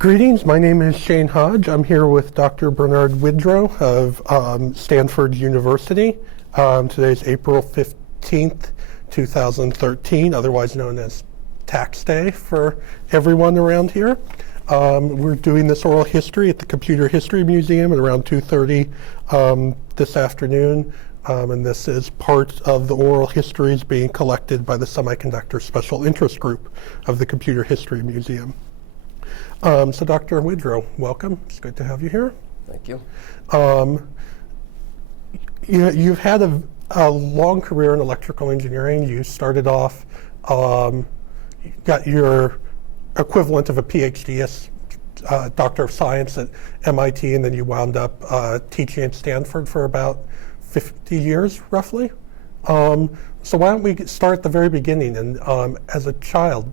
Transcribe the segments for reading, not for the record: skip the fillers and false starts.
Greetings, my name is Shane Hodge. I'm here with Dr. Bernard Widrow of Stanford University. Today's April 15th, 2013, otherwise known as Tax Day for everyone around here. We're doing this oral history at the Computer History Museum at around 2:30 this afternoon. And this is part of the oral histories being collected by the Semiconductor Special Interest Group of the Computer History Museum. So Dr. Widrow, welcome. It's good to have you here. Thank you. You've had a long career in electrical engineering. You started off, got your equivalent of a PhD as Doctor of Science at MIT, and then you wound up teaching at Stanford for about 50 years, roughly. So why don't we start at the very beginning? And as a child,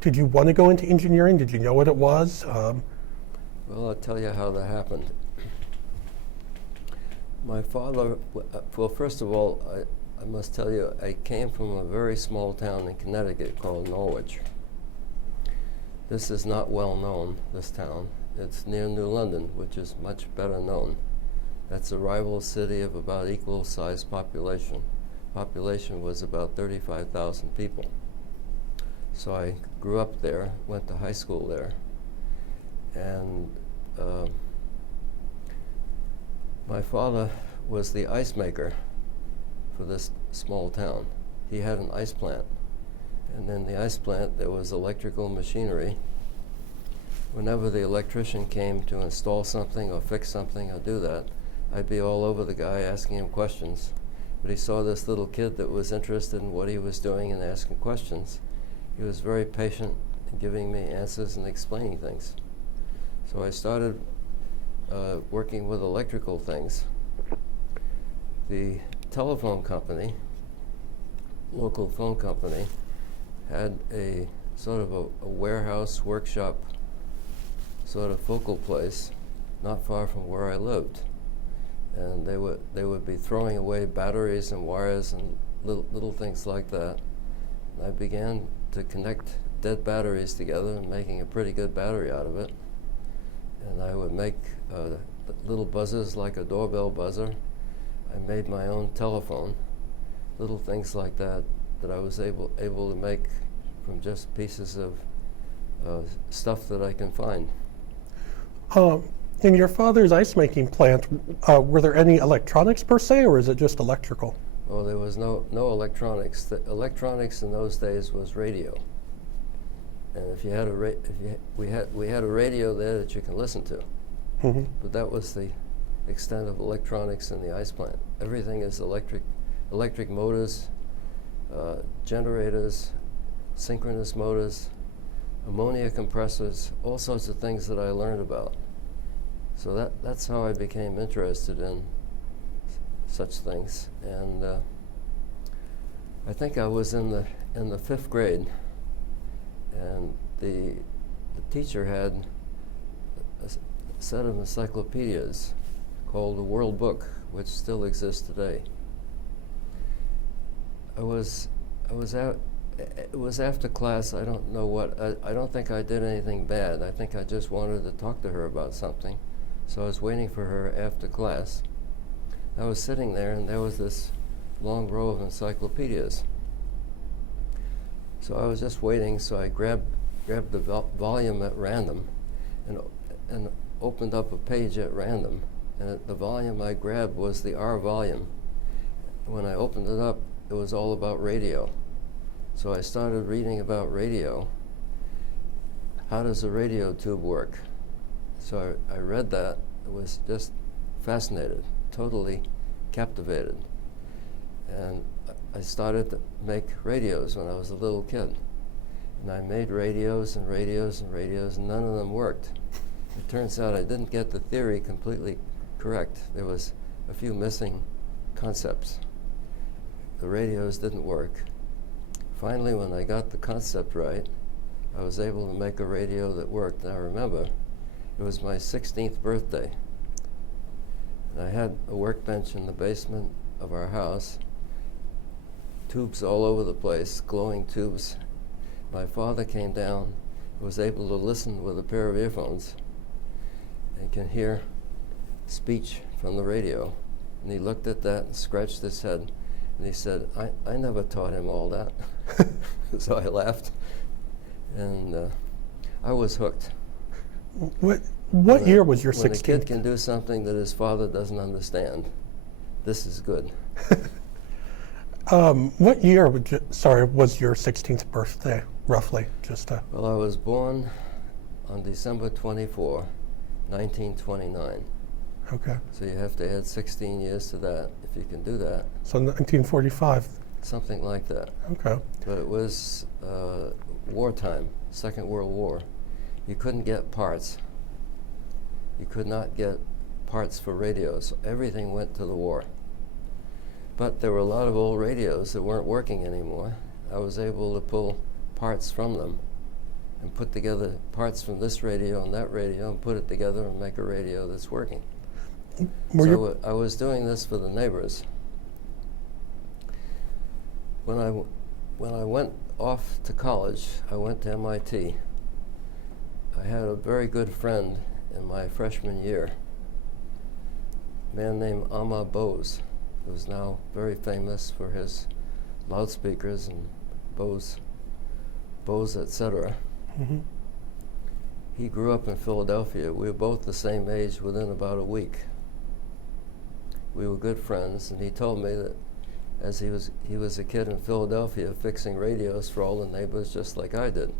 did you want to go into engineering? Did you know what it was? Well, I'll tell you how that happened. My father, well, first of all, I must tell you, I came from a very small town in Connecticut called Norwich. This is not well known, this town. It's near New London, which is much better known. That's a rival city of about equal sized population. Population was about 35,000 people. So I grew up there, went to high school there, and my father was the ice maker for this small town. He had an ice plant, and in the ice plant there was electrical machinery. Whenever the electrician came to install something or fix something or do that, I'd be all over the guy asking him questions. But he saw this little kid that was interested in what he was doing and asking questions. He was very patient in giving me answers and explaining things. So I started working with electrical things. The telephone company, local phone company, had a sort of a warehouse, workshop, sort of focal place not far from where I lived. And they would be throwing away batteries and wires and little things like that. And I began to connect dead batteries together and making a pretty good battery out of it. And I would make little buzzers like a doorbell buzzer. I made my own telephone, little things like that I was able to make from just pieces of stuff that I can find. In your father's ice making plant, were there any electronics per se, or is it just electrical? Well, there was no electronics. The electronics in those days was radio, and if you had we had a radio there that you can listen to. Mm-hmm. But that was the extent of electronics in the ice plant. Everything is electric motors, generators, synchronous motors, ammonia compressors, all sorts of things that I learned about. So that's how I became interested in such things. And I think I was in the 5th grade, and the teacher had a set of encyclopedias called the World Book, which still exists today. It was after class. I don't know what. I don't think I did anything bad. I think I just wanted to talk to her about something. So I was waiting for her after class. I was sitting there, and there was this long row of encyclopedias. So I was just waiting, so I grabbed the volume at random and opened up a page at random. And the volume I grabbed was the R volume. When I opened it up, it was all about radio. So I started reading about radio. How does a radio tube work? So I read that. I was just fascinated, totally captivated. And I started to make radios when I was a little kid. And I made radios and radios and radios, and none of them worked. It turns out I didn't get the theory completely correct. There was a few missing concepts. The radios didn't work. Finally, when I got the concept right, I was able to make a radio that worked. And I remember it was my 16th birthday. And I had a workbench in the basement of our house, tubes all over the place, glowing tubes. My father came down was able to listen with a pair of earphones and can hear speech from the radio. And he looked at that and scratched his head. And he said, I never taught him all that. So I laughed. And I was hooked. What year was your 16th? When a kid can do something that his father doesn't understand, this is good. What year was your 16th birthday, roughly? Well, I was born on December 24, 1929. Okay. So you have to add 16 years to that, if you can do that. So 1945. Something like that. Okay. But it was wartime, Second World War. You couldn't get parts. You could not get parts for radios. Everything went to the war. But there were a lot of old radios that weren't working anymore. I was able to pull parts from them and put together parts from this radio and that radio and put it together and make a radio that's working. I was doing this for the neighbors. When I went off to college, I went to MIT. I had a very good friend in my freshman year, a man named Amma Bose, who's now very famous for his loudspeakers and Bose, etc. Mm-hmm. He grew up in Philadelphia. We were both the same age within about a week. We were good friends, and he told me that as he was a kid in Philadelphia fixing radios for all the neighbors just like I did.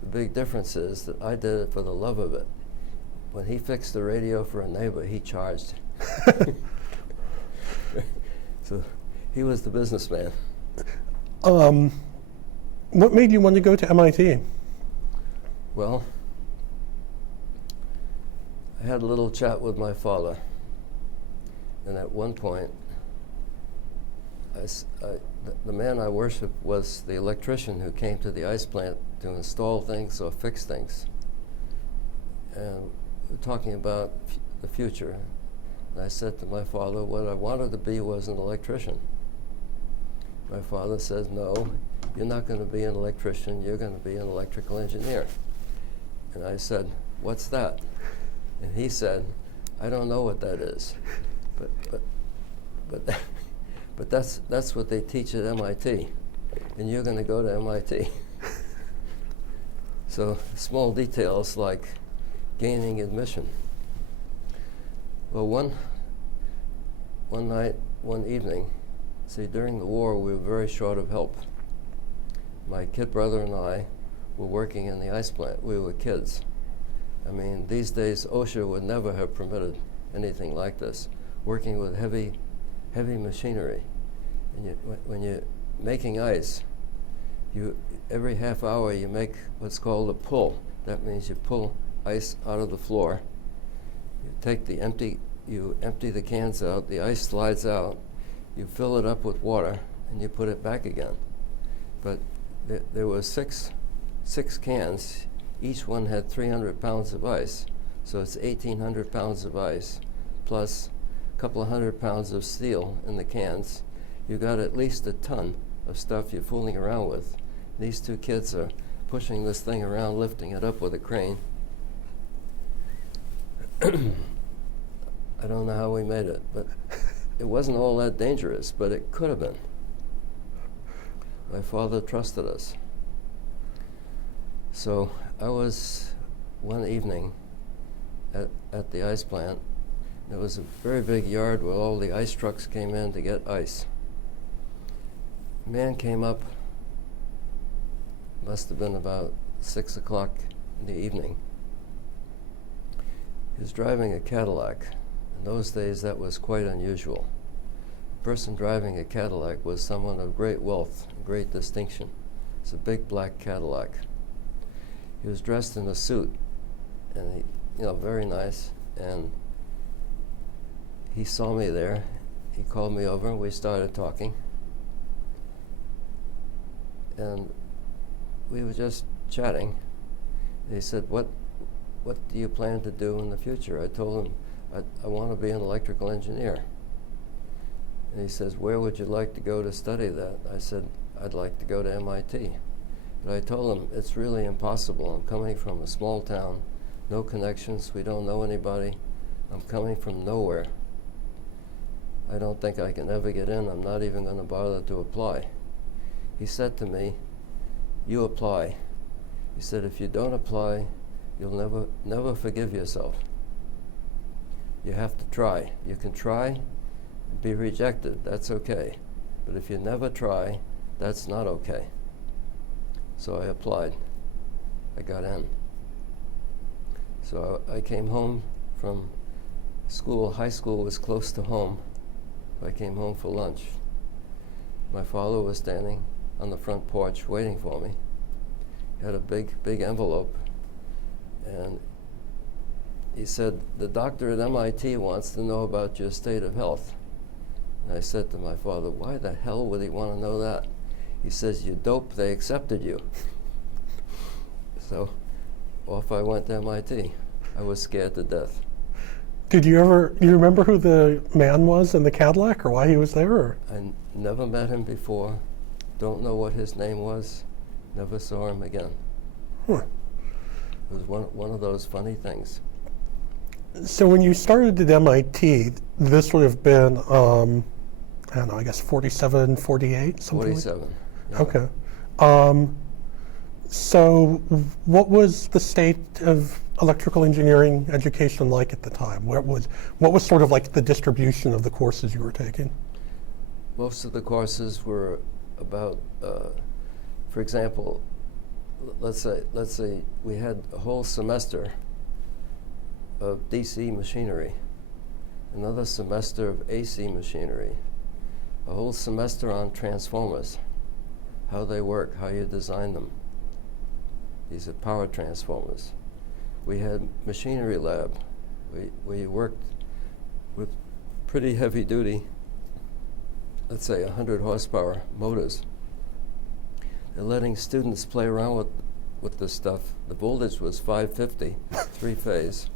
The big difference is that I did it for the love of it. When he fixed the radio for a neighbor, he charged. So he was the businessman. What made you want to go to MIT? Well, I had a little chat with my father, and at one point, the man I worshiped was the electrician who came to the ice plant to install things or fix things. And we're talking about the future. And I said to my father, what I wanted to be was an electrician. My father says, no, you're not going to be an electrician, you're going to be an electrical engineer. And I said, what's that? And he said, I don't know what that is, but that's what they teach at MIT, and you're going to go to MIT. So small details like gaining admission. Well, one night, one evening, see, during the war we were very short of help. My kid brother and I were working in the ice plant. We were kids. I mean, these days OSHA would never have permitted anything like this, working with heavy machinery. And when you're making ice, every half hour you make what's called a pull. That means you pull ice out of the floor. You empty the cans out, the ice slides out, you fill it up with water, and you put it back again. But there were six cans. Each one had 300 pounds of ice. So it's 1,800 pounds of ice, plus a couple of 100 pounds of steel in the cans. You got at least a ton of stuff you're fooling around with. These two kids are pushing this thing around, lifting it up with a crane. I don't know how we made it, but it wasn't all that dangerous, but it could have been. My father trusted us. So I was one evening at the ice plant. There was a very big yard where all the ice trucks came in to get ice. A man came up, must have been about 6 o'clock in the evening. He was driving a Cadillac. In those days, that was quite unusual. The person driving a Cadillac was someone of great wealth and great distinction. It's a big black Cadillac. He was dressed in a suit, and very nice. And he saw me there. He called me over, and we started talking. And we were just chatting. And he said, "What do you plan to do in the future?" I told him, I want to be an electrical engineer. And he says, "Where would you like to go to study that?" I said, "I'd like to go to MIT." But I told him, it's really impossible. I'm coming from a small town, no connections, we don't know anybody. I'm coming from nowhere. I don't think I can ever get in. I'm not even going to bother to apply. He said to me, you apply. He said, if you don't apply, you'll never forgive yourself. You have to try. You can try and be rejected. That's okay. But if you never try, that's not okay. So I applied. I got in. So I came home from school. High school was close to home. I came home for lunch. My father was standing on the front porch waiting for me. He had a big envelope. And he said, the doctor at MIT wants to know about your state of health. And I said to my father, why the hell would he want to know that? He says, you dope, they accepted you. So off I went to MIT. I was scared to death. Do you remember who the man was in the Cadillac or why he was there? Or? I never met him before. Don't know what his name was. Never saw him again. Huh. It was one of those funny things. So when you started at MIT, this would have been, I don't know, I guess 47, 48, something 47. like Yeah. Okay. So what was the state of electrical engineering education like at the time? What was sort of like the distribution of the courses you were taking? Most of the courses were about, for example, let's say we had a whole semester of DC machinery, another semester of AC machinery, a whole semester on transformers, how they work, how you design them. These are power transformers. We had machinery lab. We worked with pretty heavy duty, let's say 100 horsepower motors. They're letting students play around with this stuff. The voltage was 550, three phase,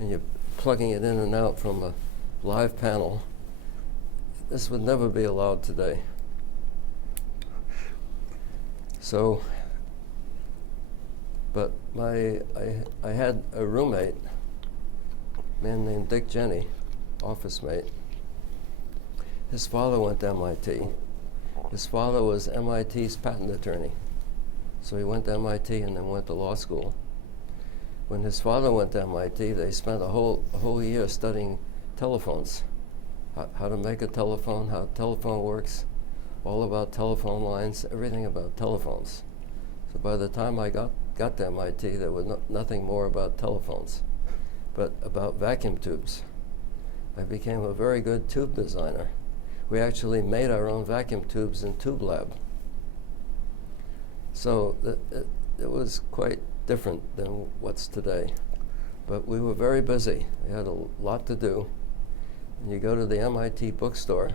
and you're plugging it in and out from a live panel. This would never be allowed today. So, but I had a roommate, a man named Dick Jenny, office mate. His father went to MIT. His father was MIT's patent attorney. So he went to MIT and then went to law school. When his father went to MIT, they spent a whole year studying telephones, how to make a telephone, how a telephone works, all about telephone lines, everything about telephones. So by the time I got to MIT, there was nothing more about telephones, but about vacuum tubes. I became a very good tube designer. We actually made our own vacuum tubes in Tube Lab. So it was quite different than what's today. But we were very busy. We had a lot to do. When you go to the MIT bookstore,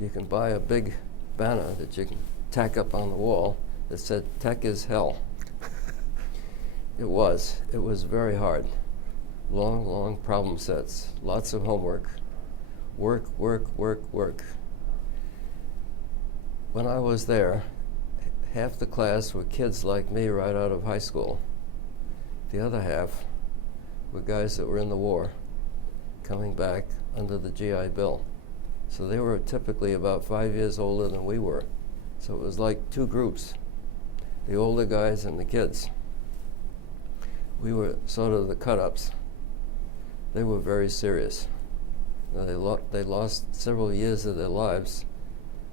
you can buy a big banner that you can tack up on the wall that said, "Tech is hell." It was very hard. Long problem sets, lots of homework. Work. When I was there, half the class were kids like me right out of high school. The other half were guys that were in the war, coming back under the GI Bill. So they were typically about 5 years older than we were. So it was like two groups, the older guys and the kids. We were sort of the cut-ups. They were very serious. Now they lost several years of their lives.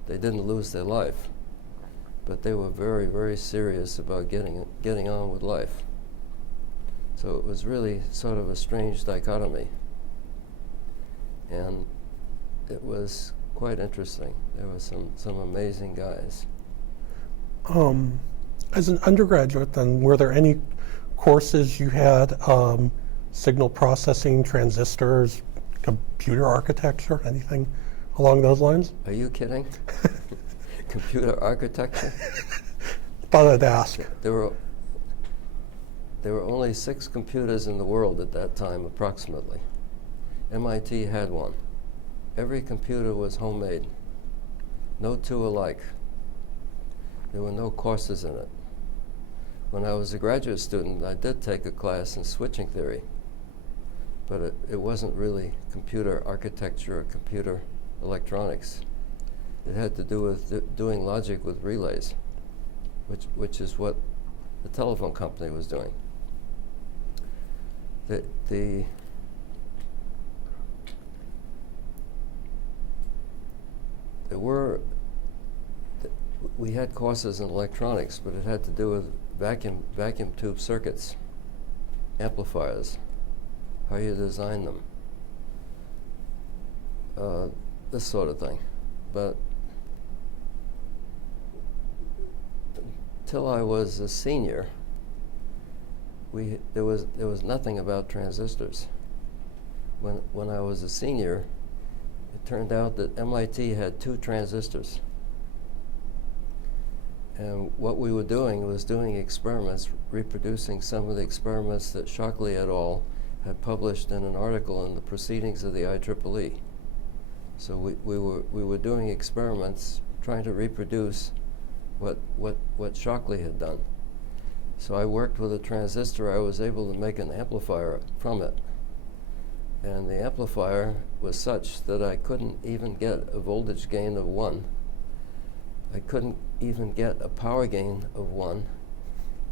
They didn't lose their life, but they were very, very serious about getting on with life. So it was really sort of a strange dichotomy. And it was quite interesting. There were some amazing guys. As an undergraduate then, were there any courses you had, signal processing, transistors, computer architecture, anything along those lines? Are you kidding? Computer architecture? Thought I'd ask. There were only 6 computers in the world at that time, approximately. MIT had one. Every computer was homemade. No two alike. There were no courses in it. When I was a graduate student, I did take a class in switching theory, but it wasn't really computer architecture or computer electronics. It had to do with doing logic with relays, which is what the telephone company was doing. We had courses in electronics, but it had to do with vacuum tube circuits, amplifiers, how you design them, this sort of thing. But till I was a senior, there was nothing about transistors. When I was a senior, it turned out that MIT had 2 transistors. And what we were doing was doing experiments, reproducing some of the experiments that Shockley et al. Had published in an article in the Proceedings of the IEEE. So we were doing experiments trying to reproduce what Shockley had done. So I worked with a transistor. I was able to make an amplifier from it. And the amplifier was such that I couldn't even get a voltage gain of 1. I couldn't even get a power gain of 1.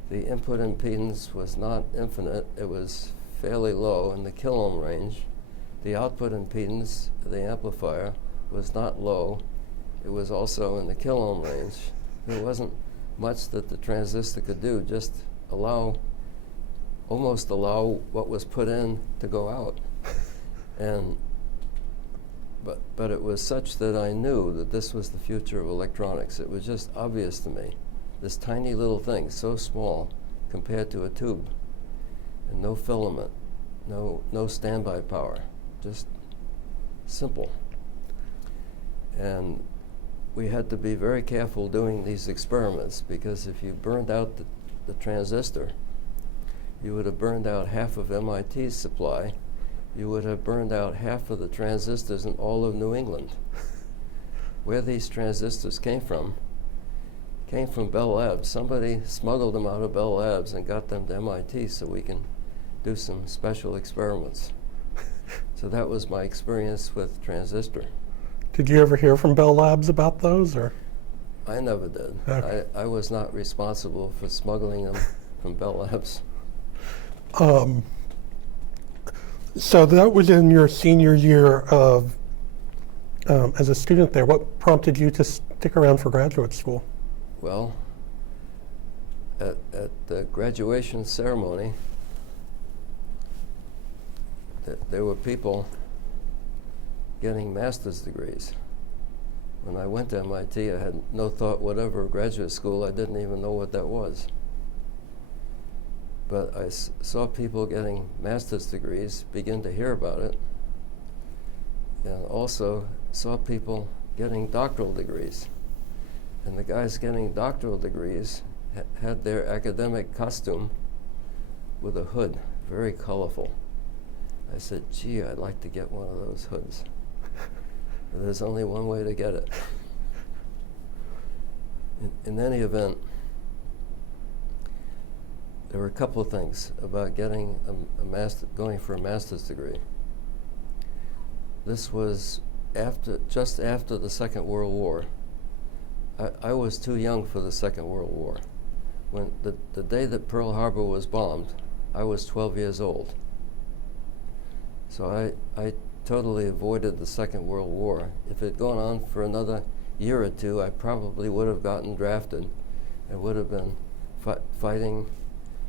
The input impedance was not infinite. It was fairly low in the kilo-ohm range. The output impedance of the amplifier was not low. It was also in the kilo-ohm range. There wasn't much that the transistor could do, just almost allow what was put in to go out. But it was such that I knew that this was the future of electronics. It was just obvious to me. This tiny little thing, so small compared to a tube, and no filament, no standby power, just simple. And we had to be very careful doing these experiments, because if you burned out the transistor, you would have burned out half of MIT's supply. You would have burned out half of the transistors in all of New England. Where these transistors came from Bell Labs. Somebody smuggled them out of Bell Labs and got them to MIT so we can do some special experiments. So that was my experience with transistor. Did you ever hear from Bell Labs about those, or? I never did. Okay. I was not responsible for smuggling them from Bell Labs. So that was in your senior year of as a student there. What prompted you to stick around for graduate school? Well, at the graduation ceremony, there were people getting master's degrees. When I went to MIT, I had no thought whatever of graduate school. I didn't even know what that was. But I saw people getting master's degrees, begin to hear about it, and also saw people getting doctoral degrees. And the guys getting doctoral degrees had their academic costume with a hood, very colorful. I said, gee, I'd like to get one of those hoods. But there's only one way to get it. In any event, there were a couple of things about getting going for a master's degree. This was just after the Second World War. I was too young for the Second World War. When the day that Pearl Harbor was bombed, I was 12 years old. So I totally avoided the Second World War. If it had gone on for another year or two, I probably would have gotten drafted and would have been fighting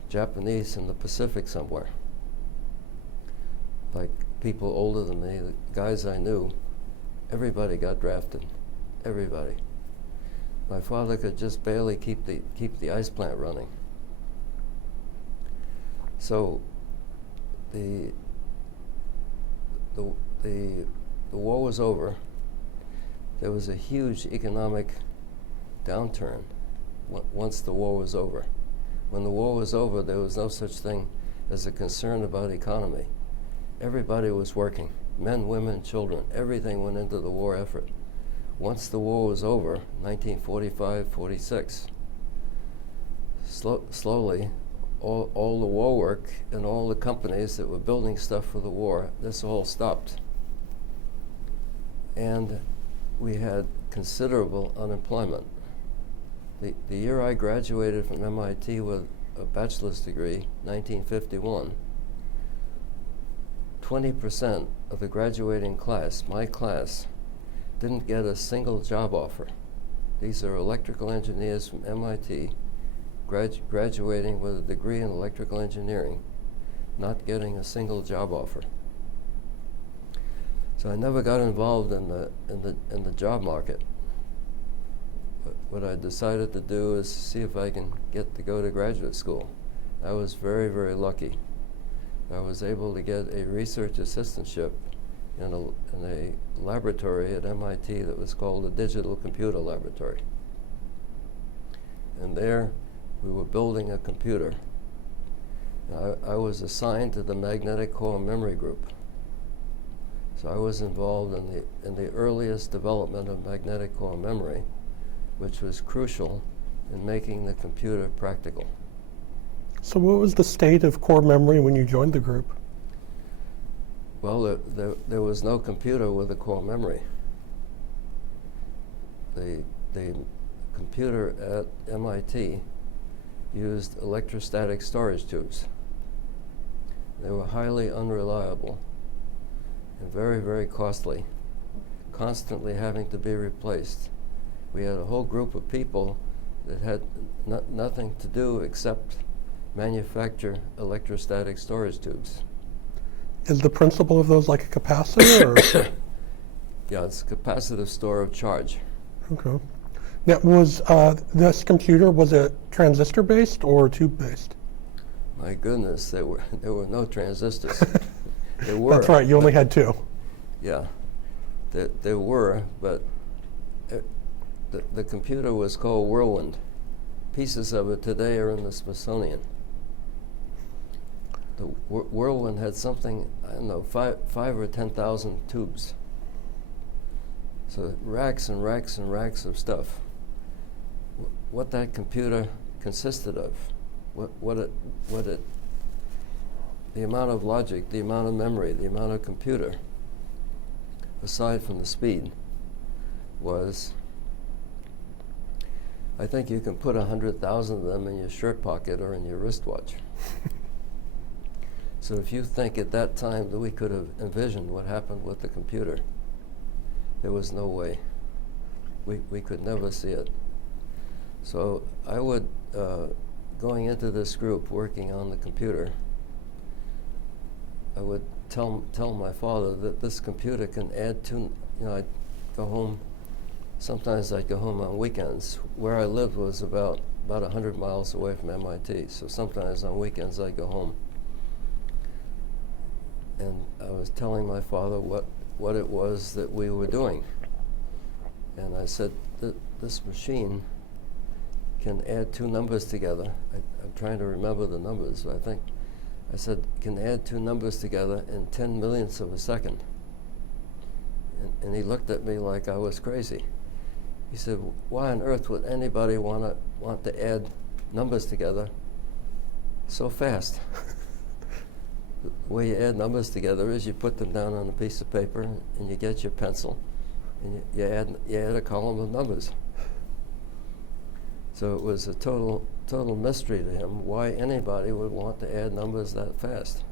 Japanese in the Pacific somewhere. Like people older than me, the guys I knew, everybody got drafted, everybody. My father could just barely keep the ice plant running. So the war was over. There was a huge economic downturn once the war was over. When the war was over, there was no such thing as a concern about economy. Everybody was working, men, women, children. Everything went into the war effort. Once the war was over, 1945, 46, slowly, all the war work and all the companies that were building stuff for the war, this all stopped. And we had considerable unemployment. The year I graduated from MIT with a bachelor's degree, 1951, 20% of the graduating class, my class, didn't get a single job offer. These are electrical engineers from MIT graduating with a degree in electrical engineering, not getting a single job offer. So I never got involved in the job market. But what I decided to do is see if I can get to go to graduate school. I was very, very lucky. I was able to get a research assistantship in a laboratory at MIT that was called the Digital Computer Laboratory. And there we were building a computer. I was assigned to the magnetic core memory group. So I was involved in the earliest development of magnetic core memory, which was crucial in making the computer practical. So what was the state of core memory when you joined the group? Well, there was no computer with a core memory. The computer at MIT used electrostatic storage tubes. They were highly unreliable and very, very costly, constantly having to be replaced. We had a whole group of people that had nothing to do except manufacture electrostatic storage tubes. Is the principle of those like a capacitor? Or? Yeah, it's a capacitive store of charge. Okay. Now, was this computer, was it transistor-based or tube-based? My goodness, there were no transistors. There were. That's right, you only had two. Yeah, there were, but the computer was called Whirlwind. Pieces of it today are in the Smithsonian. The Whirlwind had something, I don't know, 5 or 10,000 tubes. So racks and racks and racks of stuff. What that computer consisted of, the amount of logic, the amount of memory, the amount of computer, aside from the speed, was, I think you can put 100,000 of them in your shirt pocket or in your wristwatch. So if you think at that time that we could have envisioned what happened with the computer, there was no way. We could never see it. So I would, going into this group, working on the computer, I would tell my father that this computer can add to, I'd go home, sometimes I'd go home on weekends. Where I lived was about 100 miles away from MIT, so sometimes on weekends I'd go home. And I was telling my father what it was that we were doing. And I said that this machine can add two numbers together. I'm trying to remember the numbers. I said, can add two numbers together in 10 millionths of a second. And he looked at me like I was crazy. He said, why on earth would anybody want to add numbers together so fast? The way you add numbers together is you put them down on a piece of paper and you get your pencil and you add a column of numbers. So it was a total mystery to him why anybody would want to add numbers that fast.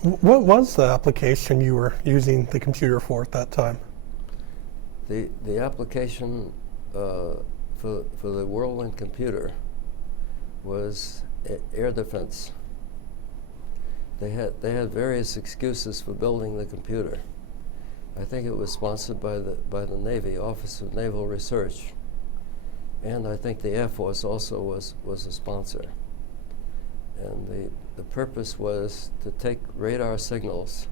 What was the application you were using the computer for at that time? The application for the Whirlwind computer was air defense. They had various excuses for building the computer. I think it was sponsored by the Navy, Office of Naval Research, and I think the Air Force also was a sponsor. And the purpose was to take radar signals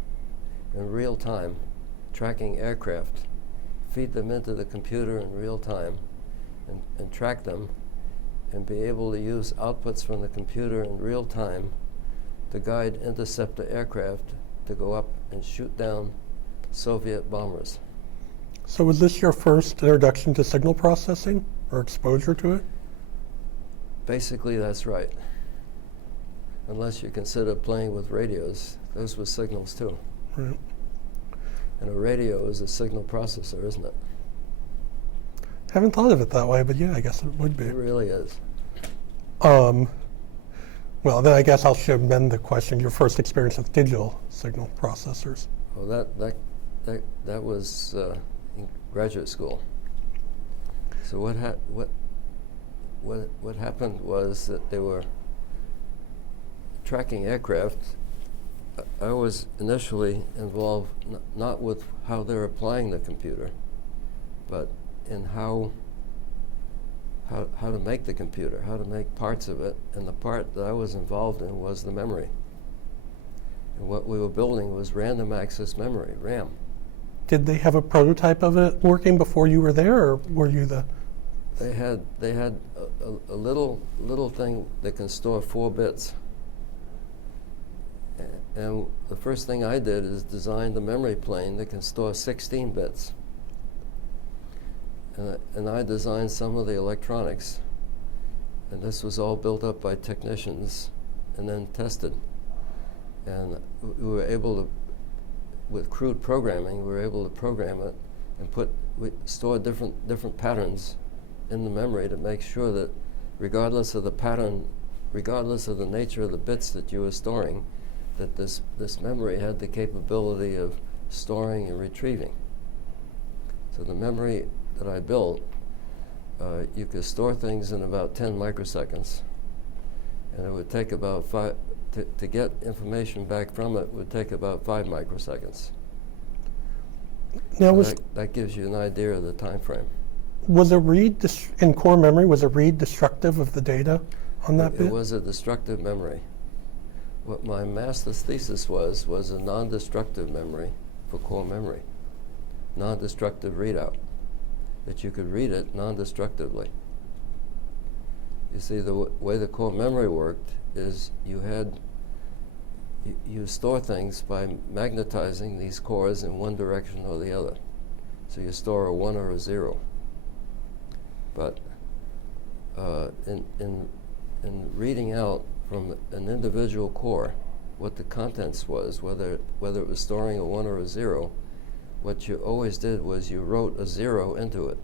in real time, tracking aircraft, feed them into the computer in real time, and track them, and be able to use outputs from the computer in real time to guide interceptor aircraft to go up and shoot down Soviet bombers. So was this your first introduction to signal processing or exposure to it? Basically, that's right. Unless you consider playing with radios, those were signals too. Right. And a radio is a signal processor, isn't it? Haven't thought of it that way, but yeah, I guess it would be. It really is. Well, then I guess I should amend the question. Your first experience with digital signal processors. Well, that was in graduate school. So what happened was that they were tracking aircraft. I was initially involved not with how they're applying the computer, but in how to make the computer, how to make parts of it. And the part that I was involved in was the memory. And what we were building was random access memory, RAM. Did they have a prototype of it working before you were there, or were you the? They had a little thing that can store 4 bits. And the first thing I did is design the memory plane that can store 16 bits. And I designed some of the electronics. And this was all built up by technicians and then tested. And we were able to, with crude programming, we were able to program it and store different patterns in the memory to make sure that regardless of the pattern, regardless of the nature of the bits that you were storing, that this memory had the capability of storing and retrieving. So the memory that I built, you could store things in about 10 microseconds, and it would take about 5, to get information back from it would take about 5 microseconds. Now, So that gives you an idea of the time frame. was a read in core memory? Was a read destructive of the data on that bit? It was a destructive memory. What my master's thesis was a non-destructive memory for core memory, non-destructive readout, that you could read it non-destructively. You see, the way the core memory worked is you store things by magnetizing these cores in one direction or the other. So you store a 1 or a 0. But in reading out from an individual core what the contents was, whether it was storing a 1 or a 0, what you always did was you wrote a 0 into it.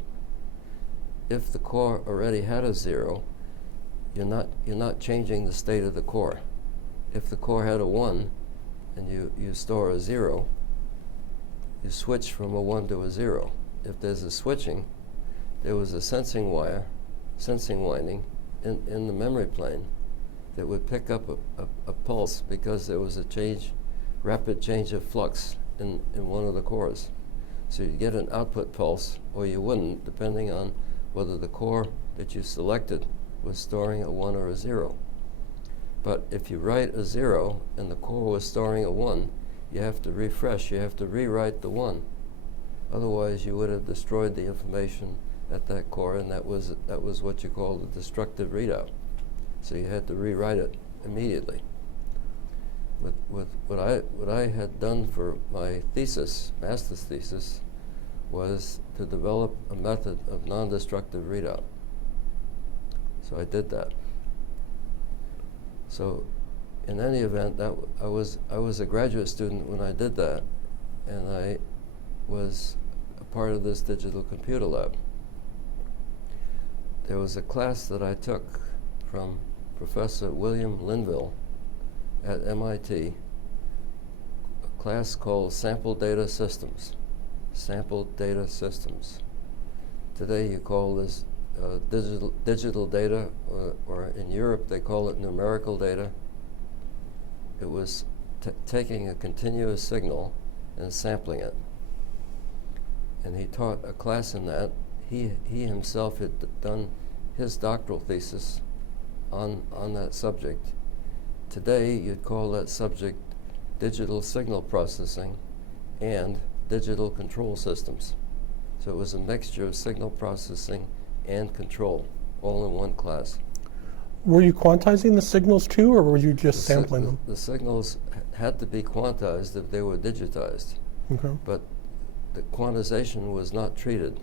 If the core already had a 0, you're not changing the state of the core. If the core had a 1 and you store a 0, you switch from a 1 to a 0. If there's a switching, there was a sensing winding in the memory plane that would pick up a pulse because there was a rapid change of flux in one of the cores. So you'd get an output pulse, or you wouldn't, depending on whether the core that you selected was storing a 1 or a 0. But if you write a 0 and the core was storing a 1, you have to refresh, you have to rewrite the 1. Otherwise, you would have destroyed the information at that core, and that was what you call the destructive readout. So you had to rewrite it immediately. With what I had done for my thesis, master's thesis, was to develop a method of non-destructive readout. So I did that. So in any event, I was a graduate student when I did that, and I was a part of this digital computer lab. There was a class that I took from Professor William Linville at MIT, a class called Sample Data Systems. Sample Data Systems. Today you call this digital data, or in Europe they call it numerical data. It was taking a continuous signal and sampling it. And he taught a class in that. He himself had done his doctoral thesis on that subject. Today you'd call that subject digital signal processing and digital control systems. So it was a mixture of signal processing and control, all in one class. Were you quantizing the signals too, or were you just sampling them? The signals had to be quantized if they were digitized, Okay. but the quantization was not treated.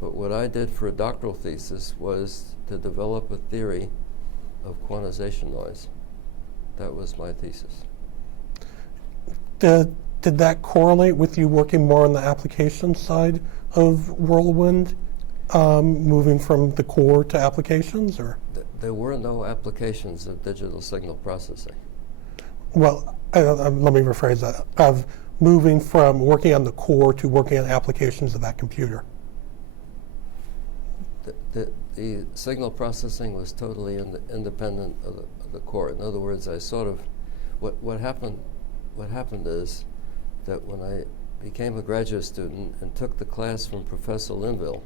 But what I did for a doctoral thesis was to develop a theory of quantization noise. That was my thesis. Did that correlate with you working more on the application side of Whirlwind, moving from the core to applications, or? There were no applications of digital signal processing. Well, let me rephrase that. Of moving from working on the core to working on applications of that computer. The signal processing was totally independent of the core. In other words, I sort of, what happened is that when I became a graduate student and took the class from Professor Linville,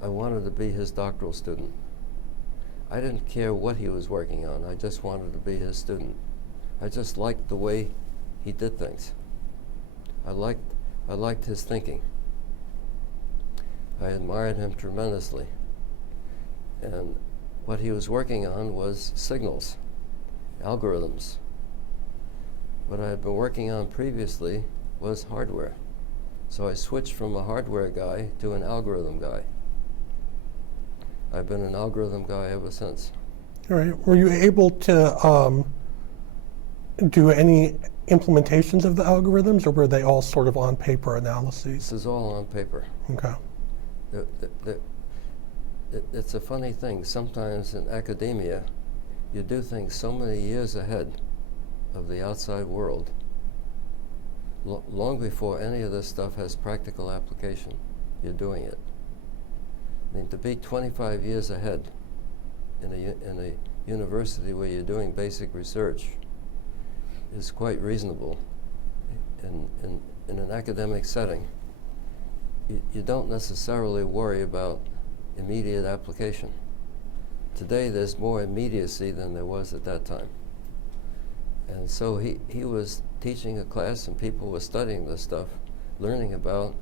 I wanted to be his doctoral student. I didn't care what he was working on. I just wanted to be his student. I just liked the way he did things. I liked his thinking. I admired him tremendously. And what he was working on was signals, algorithms. What I had been working on previously was hardware. So I switched from a hardware guy to an algorithm guy. I've been an algorithm guy ever since. All right. Were you able to do any implementations of the algorithms, or were they all sort of on paper analyses? This is all on paper. Okay. It's a funny thing. Sometimes in academia, you do things so many years ahead of the outside world, long before any of this stuff has practical application. You're doing it. I mean, to be 25 years ahead in a university where you're doing basic research is quite reasonable. In an academic setting, you don't necessarily worry about immediate application. Today, there's more immediacy than there was at that time. And so he was teaching a class and people were studying this stuff, learning about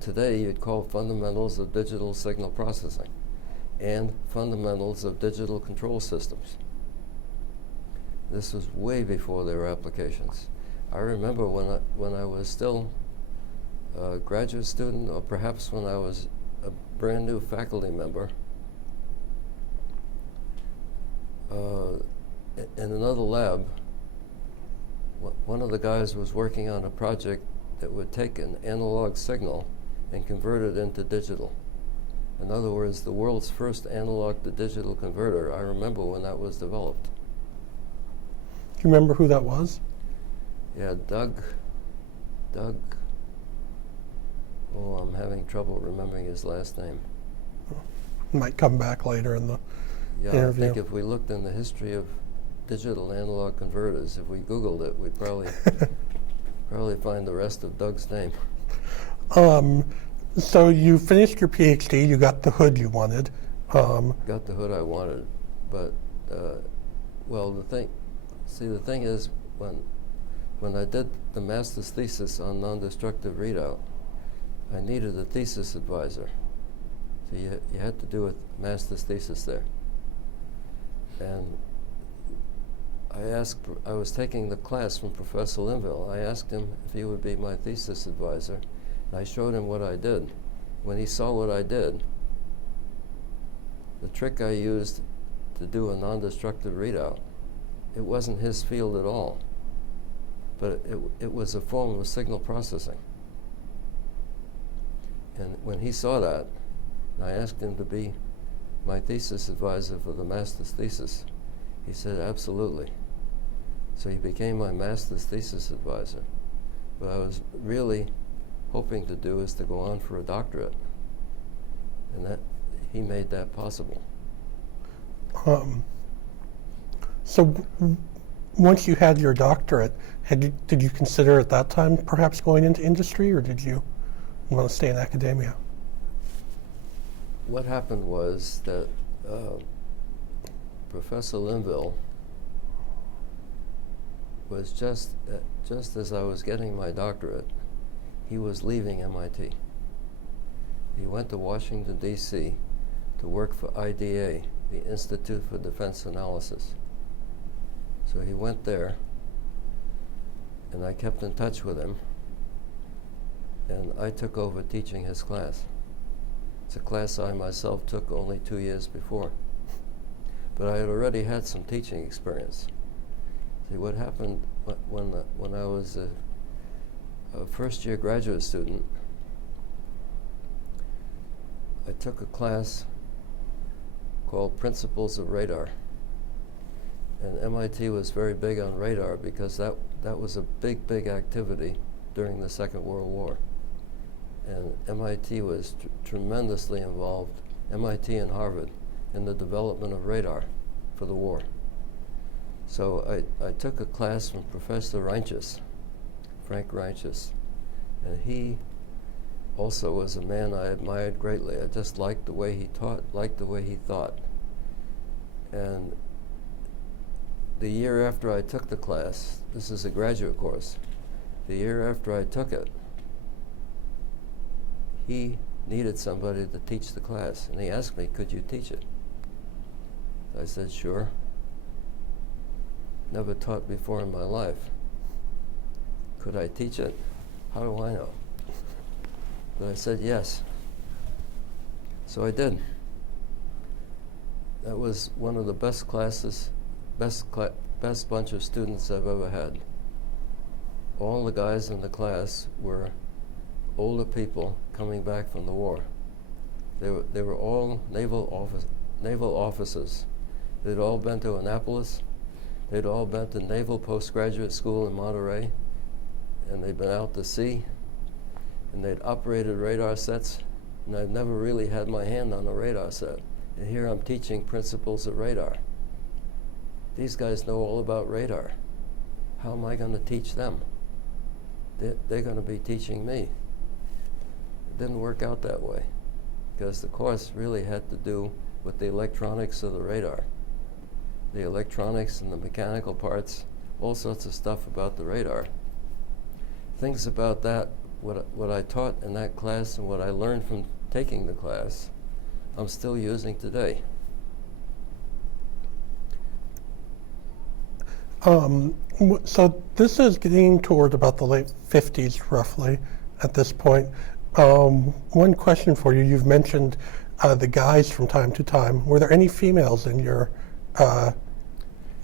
today you'd call fundamentals of digital signal processing and fundamentals of digital control systems. This was way before there were applications. I remember when I was still a graduate student, or perhaps when I was a brand new faculty member, in another lab, one of the guys was working on a project that would take an analog signal and convert it into digital. In other words, the world's first analog to digital converter. I remember when that was developed. Do you remember who that was? Yeah, Doug. Oh, I'm having trouble remembering his last name. Might come back later in the interview. I think if we looked in the history of digital analog converters, if we Googled it, we'd probably find the rest of Doug's name. So you finished your PhD, you got the hood you wanted. Got the hood I wanted, but the thing is, when I did the master's thesis on non-destructive readout, I needed a thesis advisor. So you had to do a master's thesis there. And I was taking the class from Professor Linville. I asked him if he would be my thesis advisor, and I showed him what I did. When he saw what I did, the trick I used to do a non-destructive readout, it wasn't his field at all, but it was a form of signal processing. And when he saw that, I asked him to be my thesis advisor for the master's thesis. He said, absolutely. So he became my master's thesis advisor. What I was really hoping to do is to go on for a doctorate. And that he made that possible. So once you had your doctorate, did you consider at that time perhaps going into industry, or did you want to stay in academia? What happened was that Professor Linville was just as I was getting my doctorate, he was leaving MIT. He went to Washington, D.C. to work for IDA, the Institute for Defense Analysis. So he went there, and I kept in touch with him. and I took over teaching his class. It's a class I myself took only 2 years before. But I had already had some teaching experience. See, what happened when I was a first-year graduate student, I took a class called Principles of Radar. And MIT was very big on radar because that was a big activity during the Second World War. And MIT was tremendously involved, MIT and Harvard, in the development of radar for the war. So I took a class from Professor Reinches, Frank Reinches, and he also was a man I admired greatly. I just liked the way he taught, liked the way he thought. And the year after I took the class, this is a graduate course, the year after I took it, he needed somebody to teach the class, and he asked me, could you teach it? I said, sure. Never taught before in my life. Could I teach it? How do I know? But I said yes. So I did. That was one of the best classes, best bunch of students I've ever had. All the guys in the class were older people coming back from the war. They were all naval officers. They'd all been to Annapolis. They'd all been to Naval Postgraduate School in Monterey, and they'd been out to sea, and they'd operated radar sets, and I'd never really had my hand on a radar set. And here I'm teaching principles of radar. These guys know all about radar. How am I going to teach them? They're going to be teaching me. It didn't work out that way, because the course really had to do with the electronics of the radar. The electronics and the mechanical parts, all sorts of stuff about the radar. Things about that, what I taught in that class and what I learned from taking the class, I'm still using today. So this is getting toward about the late 50s, roughly, at this point. One question for you. You've mentioned the guys from time to time. Were there any females in your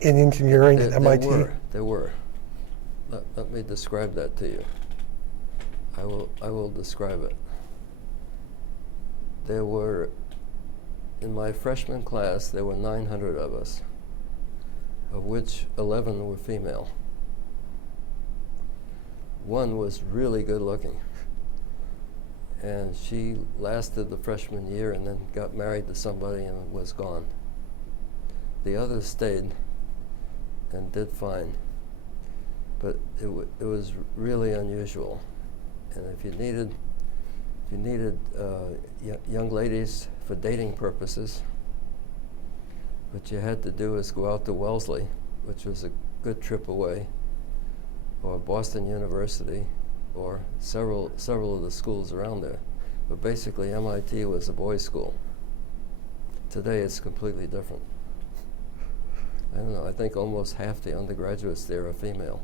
in engineering at MIT? There were. Let me describe that to you. I will describe it. There were, in my freshman class, there were 900 of us, of which 11 were female. One was really good looking, and she lasted the freshman year and then got married to somebody and was gone. The others stayed and did fine, but it was really unusual. And if you needed young ladies for dating purposes, what you had to do is go out to Wellesley, which was a good trip away, or Boston University, or several of the schools around there. But basically, MIT was a boys' school. Today, it's completely different. I don't know, I think almost half the undergraduates there are female.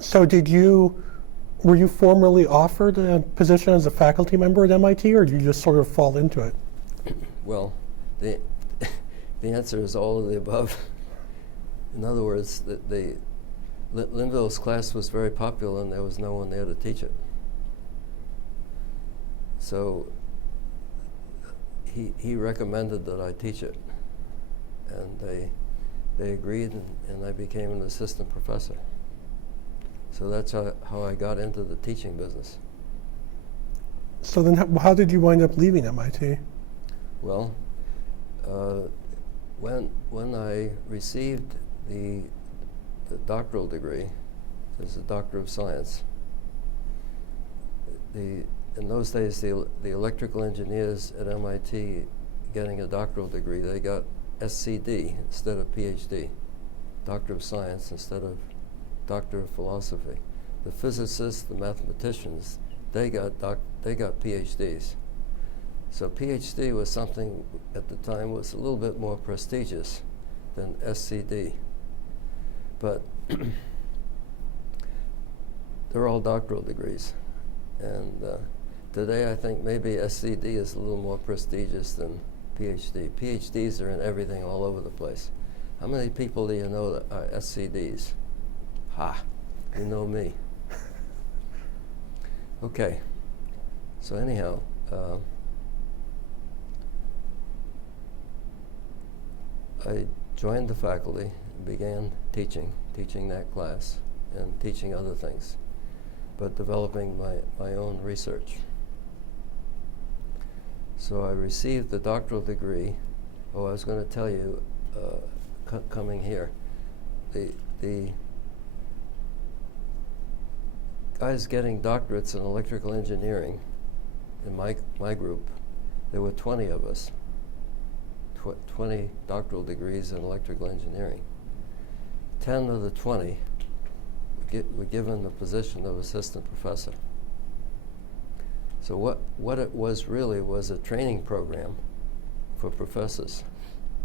So were you formally offered a position as a faculty member at MIT, or did you just sort of fall into it? Well, the answer is all of the above. In other words, Linville's class was very popular and there was no one there to teach it. So he recommended that I teach it, and they agreed, and I became an assistant professor. So that's how I got into the teaching business. So then how did you wind up leaving MIT? Well, when I received the doctoral degree as a Doctor of Science, in those days the electrical engineers at MIT getting a doctoral degree, they got SCD instead of PhD, Doctor of Science instead of Doctor of Philosophy. The physicists, the mathematicians, they got PhDs. So PhD was something at the time was a little bit more prestigious than SCD. But they're all doctoral degrees. And today I think maybe SCD is a little more prestigious than PhD. PhDs are in everything all over the place. How many people do you know that are SCDs? Ha, you know me. Okay, so anyhow, I joined the faculty, began teaching that class, and teaching other things, but developing my own research. So I received the doctoral degree. Oh, I was going to tell you, coming here, the guys getting doctorates in electrical engineering in my group, there were 20 of us, 20 doctoral degrees in electrical engineering. 10 of the 20 were given the position of assistant professor. So what it was really was a training program for professors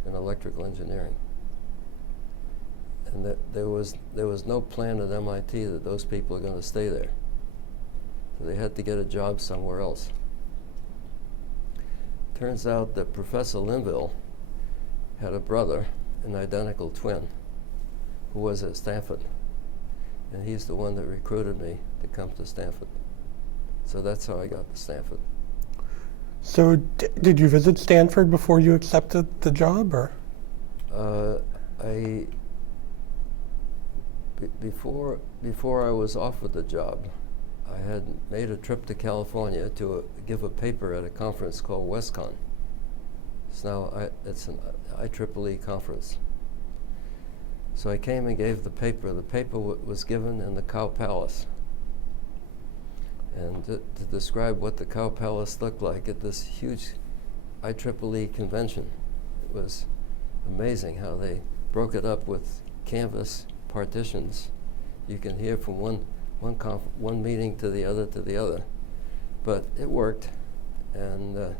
in electrical engineering. And that there was no plan at MIT that those people are going to stay there. So they had to get a job somewhere else. Turns out that Professor Linville had a brother, an identical twin, who was at Stanford. And he's the one that recruited me to come to Stanford. So that's how I got to Stanford. So did you visit Stanford before you accepted the job, or? Before I was offered the job, I had made a trip to California to give a paper at a conference called WestCon. It's an IEEE conference. So I came and gave the paper. The paper was given in the Cow Palace. And to describe what the Cow Palace looked like at this huge IEEE convention, it was amazing how they broke it up with canvas partitions. You can hear from one meeting to the other. But it worked. And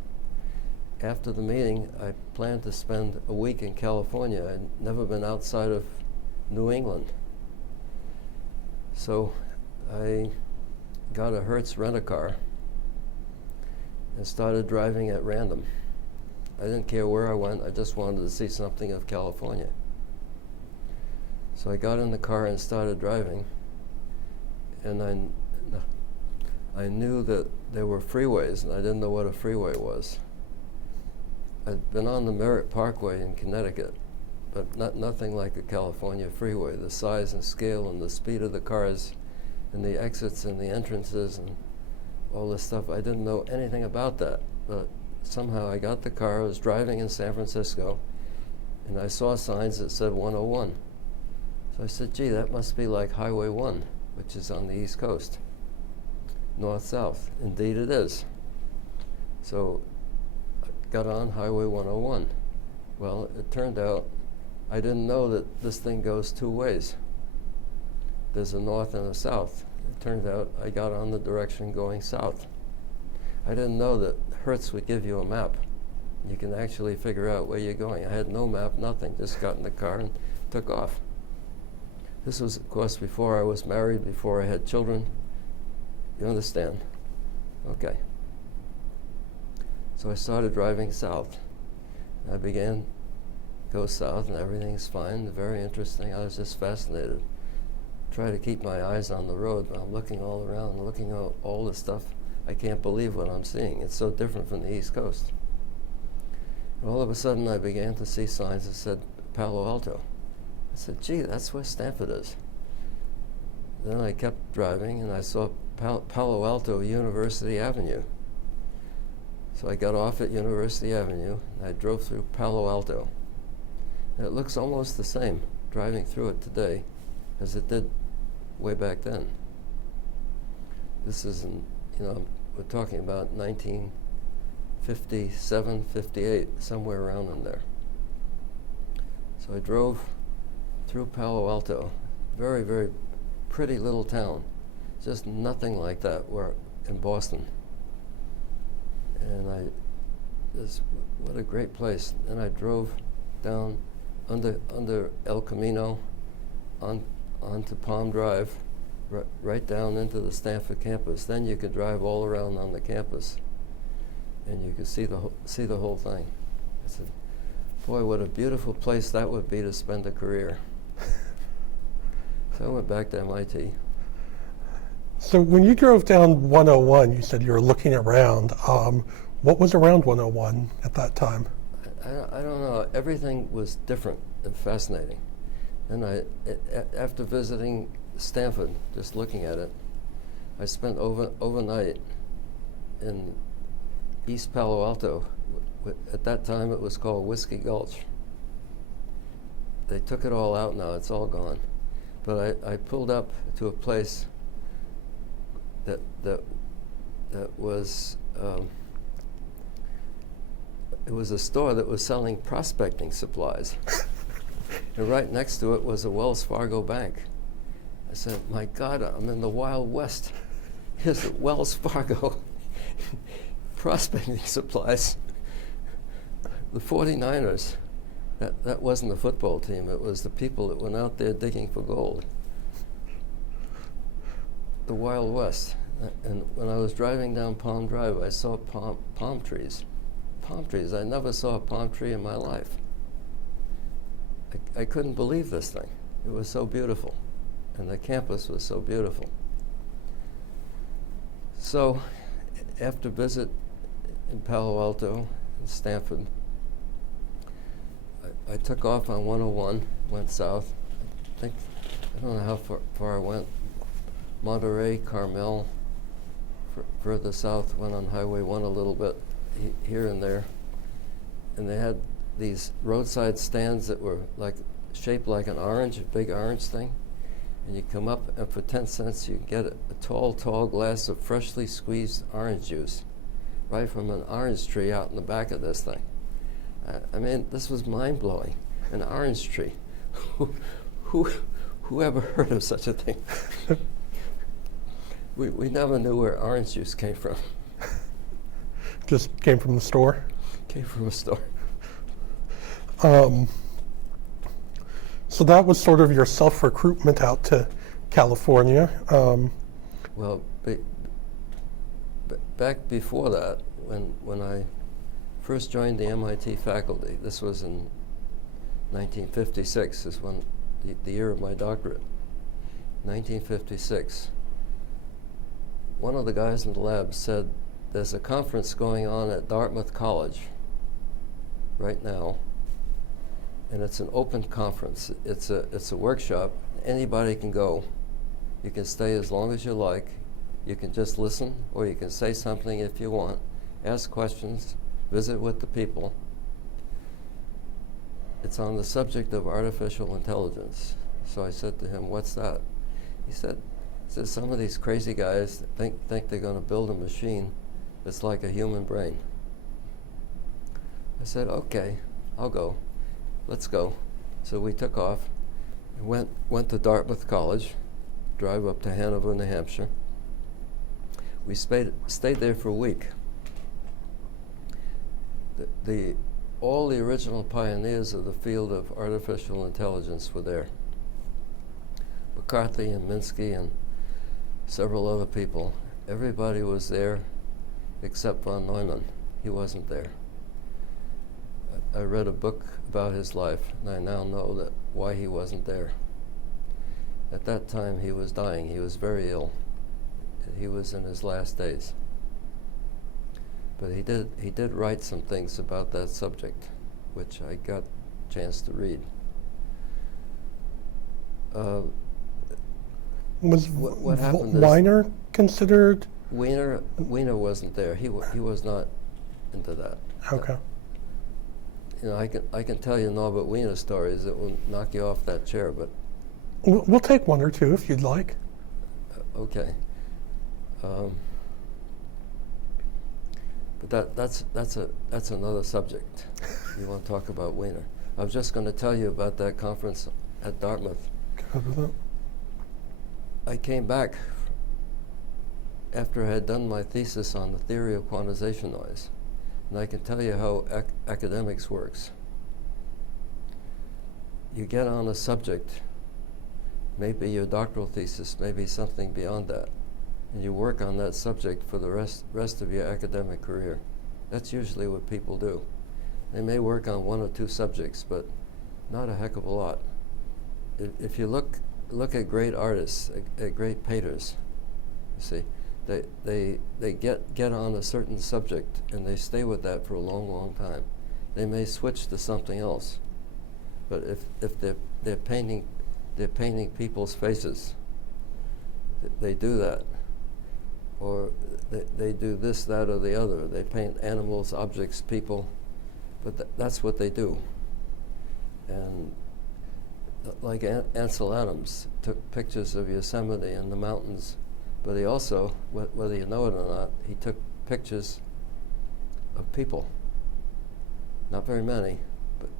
after the meeting, I planned to spend a week in California. I'd never been outside of New England. So I got a Hertz rent-a-car and started driving at random. I didn't care where I went, I just wanted to see something of California. So I got in the car and started driving, and I knew that there were freeways, and I didn't know what a freeway was. I'd been on the Merritt Parkway in Connecticut, but nothing like a California freeway. The size and scale and the speed of the cars and the exits and the entrances and all this stuff, I didn't know anything about that. But somehow I got the car, I was driving in San Francisco, and I saw signs that said 101. So I said, gee, that must be like Highway 1, which is on the East Coast, north-south. Indeed it is. So I got on Highway 101. Well, it turned out I didn't know that this thing goes two ways. There's a north and a south. It turned out I got on the direction going south. I didn't know that Hertz would give you a map. You can actually figure out where you're going. I had no map, nothing, just got in the car and took off. This was, of course, before I was married, before I had children. You understand? Okay. So I started driving south. I began to go south, and everything's fine, very interesting. I was just fascinated. Try to keep my eyes on the road, but I'm looking all around, looking at all this stuff. I can't believe what I'm seeing. It's so different from the East Coast. And all of a sudden, I began to see signs that said Palo Alto. I said, gee, that's where Stanford is. Then I kept driving, and I saw Palo Alto University Avenue. So I got off at University Avenue, and I drove through Palo Alto. And it looks almost the same, driving through it today, as it did way back then. This is, we're talking about 1957, 58, somewhere around in there. So I drove through Palo Alto, very, very pretty little town, just nothing like that in Boston. And what a great place. Then I drove down under El Camino onto Palm Drive, right down into the Stanford campus. Then you could drive all around on the campus, and you could see the whole thing. I said, boy, what a beautiful place that would be to spend a career. So I went back to MIT. So when you drove down 101, you said you were looking around. What was around 101 at that time? I don't know. Everything was different and fascinating. And after visiting Stanford, just looking at it, I spent overnight in East Palo Alto. At that time, it was called Whiskey Gulch. They took it all out now. It's all gone. But I pulled up to a place that was it was a store that was selling prospecting supplies. And right next to it was a Wells Fargo bank. I said, my God, I'm in the Wild West. Here's a Wells Fargo prospecting supplies. The 49ers, that wasn't the football team, it was the people that went out there digging for gold. The Wild West. And when I was driving down Palm Drive, I saw palm trees. Palm trees. I never saw a palm tree in my life. I couldn't believe this thing. It was so beautiful. And the campus was so beautiful. So after visit in Palo Alto and Stanford, I took off on 101, went south. I don't know how far I went. Monterey, Carmel, further south, went on Highway 1 a little bit, here and there. And they had these roadside stands that were shaped like an orange, a big orange thing. And you come up, and for 10 cents, you get a tall glass of freshly squeezed orange juice, right from an orange tree out in the back of this thing. I mean, this was mind-blowing. An orange tree. Who ever heard of such a thing? We never knew where orange juice came from. Just came from the store? Came from a store. So that was sort of your self-recruitment out to California. Well, back before that, when I first joined the MIT faculty, this was in 1956, is when the year of my doctorate. 1956. One of the guys in the lab said, there's a conference going on at Dartmouth College right now, and it's an open conference. It's a workshop. Anybody can go. You can stay as long as you like. You can just listen, or you can say something if you want, ask questions, visit with the people. It's on the subject of artificial intelligence. So I said to him, what's that? He said, some of these crazy guys think they're going to build a machine that's like a human brain. I said, okay, I'll go. Let's go. So we took off and went to Dartmouth College, drive up to Hanover, New Hampshire. We stayed there for a week. All the original pioneers of the field of artificial intelligence were there. McCarthy and Minsky and several other people. Everybody was there except von Neumann. He wasn't there. I read a book about his life, and I now know that why he wasn't there. At that time, he was dying. He was very ill. He was in his last days. But he did write some things about that subject, which I got a chance to read. Was what happened is Weiner considered? Wiener wasn't there. He was not into that. Okay. You know, I can tell you Norbert Wiener stories that will knock you off that chair, but We'll take one or two if you'd like. Okay. But that's another subject. You want to talk about Wiener? I was just going to tell you about that conference at Dartmouth. I came back after I had done my thesis on the theory of quantization noise, and I can tell you how academics works. You get on a subject, maybe your doctoral thesis, maybe something beyond that. And you work on that subject for the rest of your academic career. That's usually what people do. They may work on one or two subjects, but not a heck of a lot. If you look at great artists, at great painters, you see, they get on a certain subject and they stay with that for a long, long time. They may switch to something else, but if they're painting people's faces, they do that. Or they do this, that, or the other. They paint animals, objects, people, but that's what they do. And like Ansel Adams took pictures of Yosemite and the mountains, but he also, whether you know it or not, he took pictures of people. Not very many,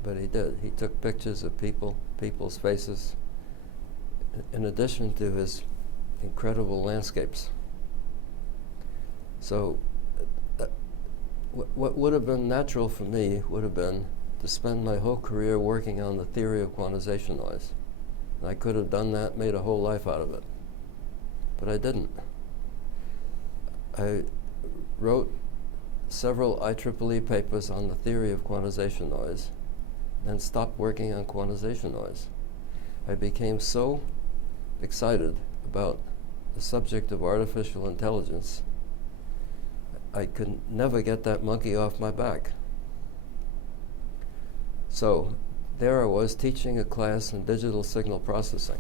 but he did. He took pictures of people's faces, in addition to his incredible landscapes. So what would have been natural for me would have been to spend my whole career working on the theory of quantization noise. And I could have done that, made a whole life out of it. But I didn't. I wrote several IEEE papers on the theory of quantization noise, then stopped working on quantization noise. I became so excited about the subject of artificial intelligence, I could never get that monkey off my back. So there I was teaching a class in digital signal processing.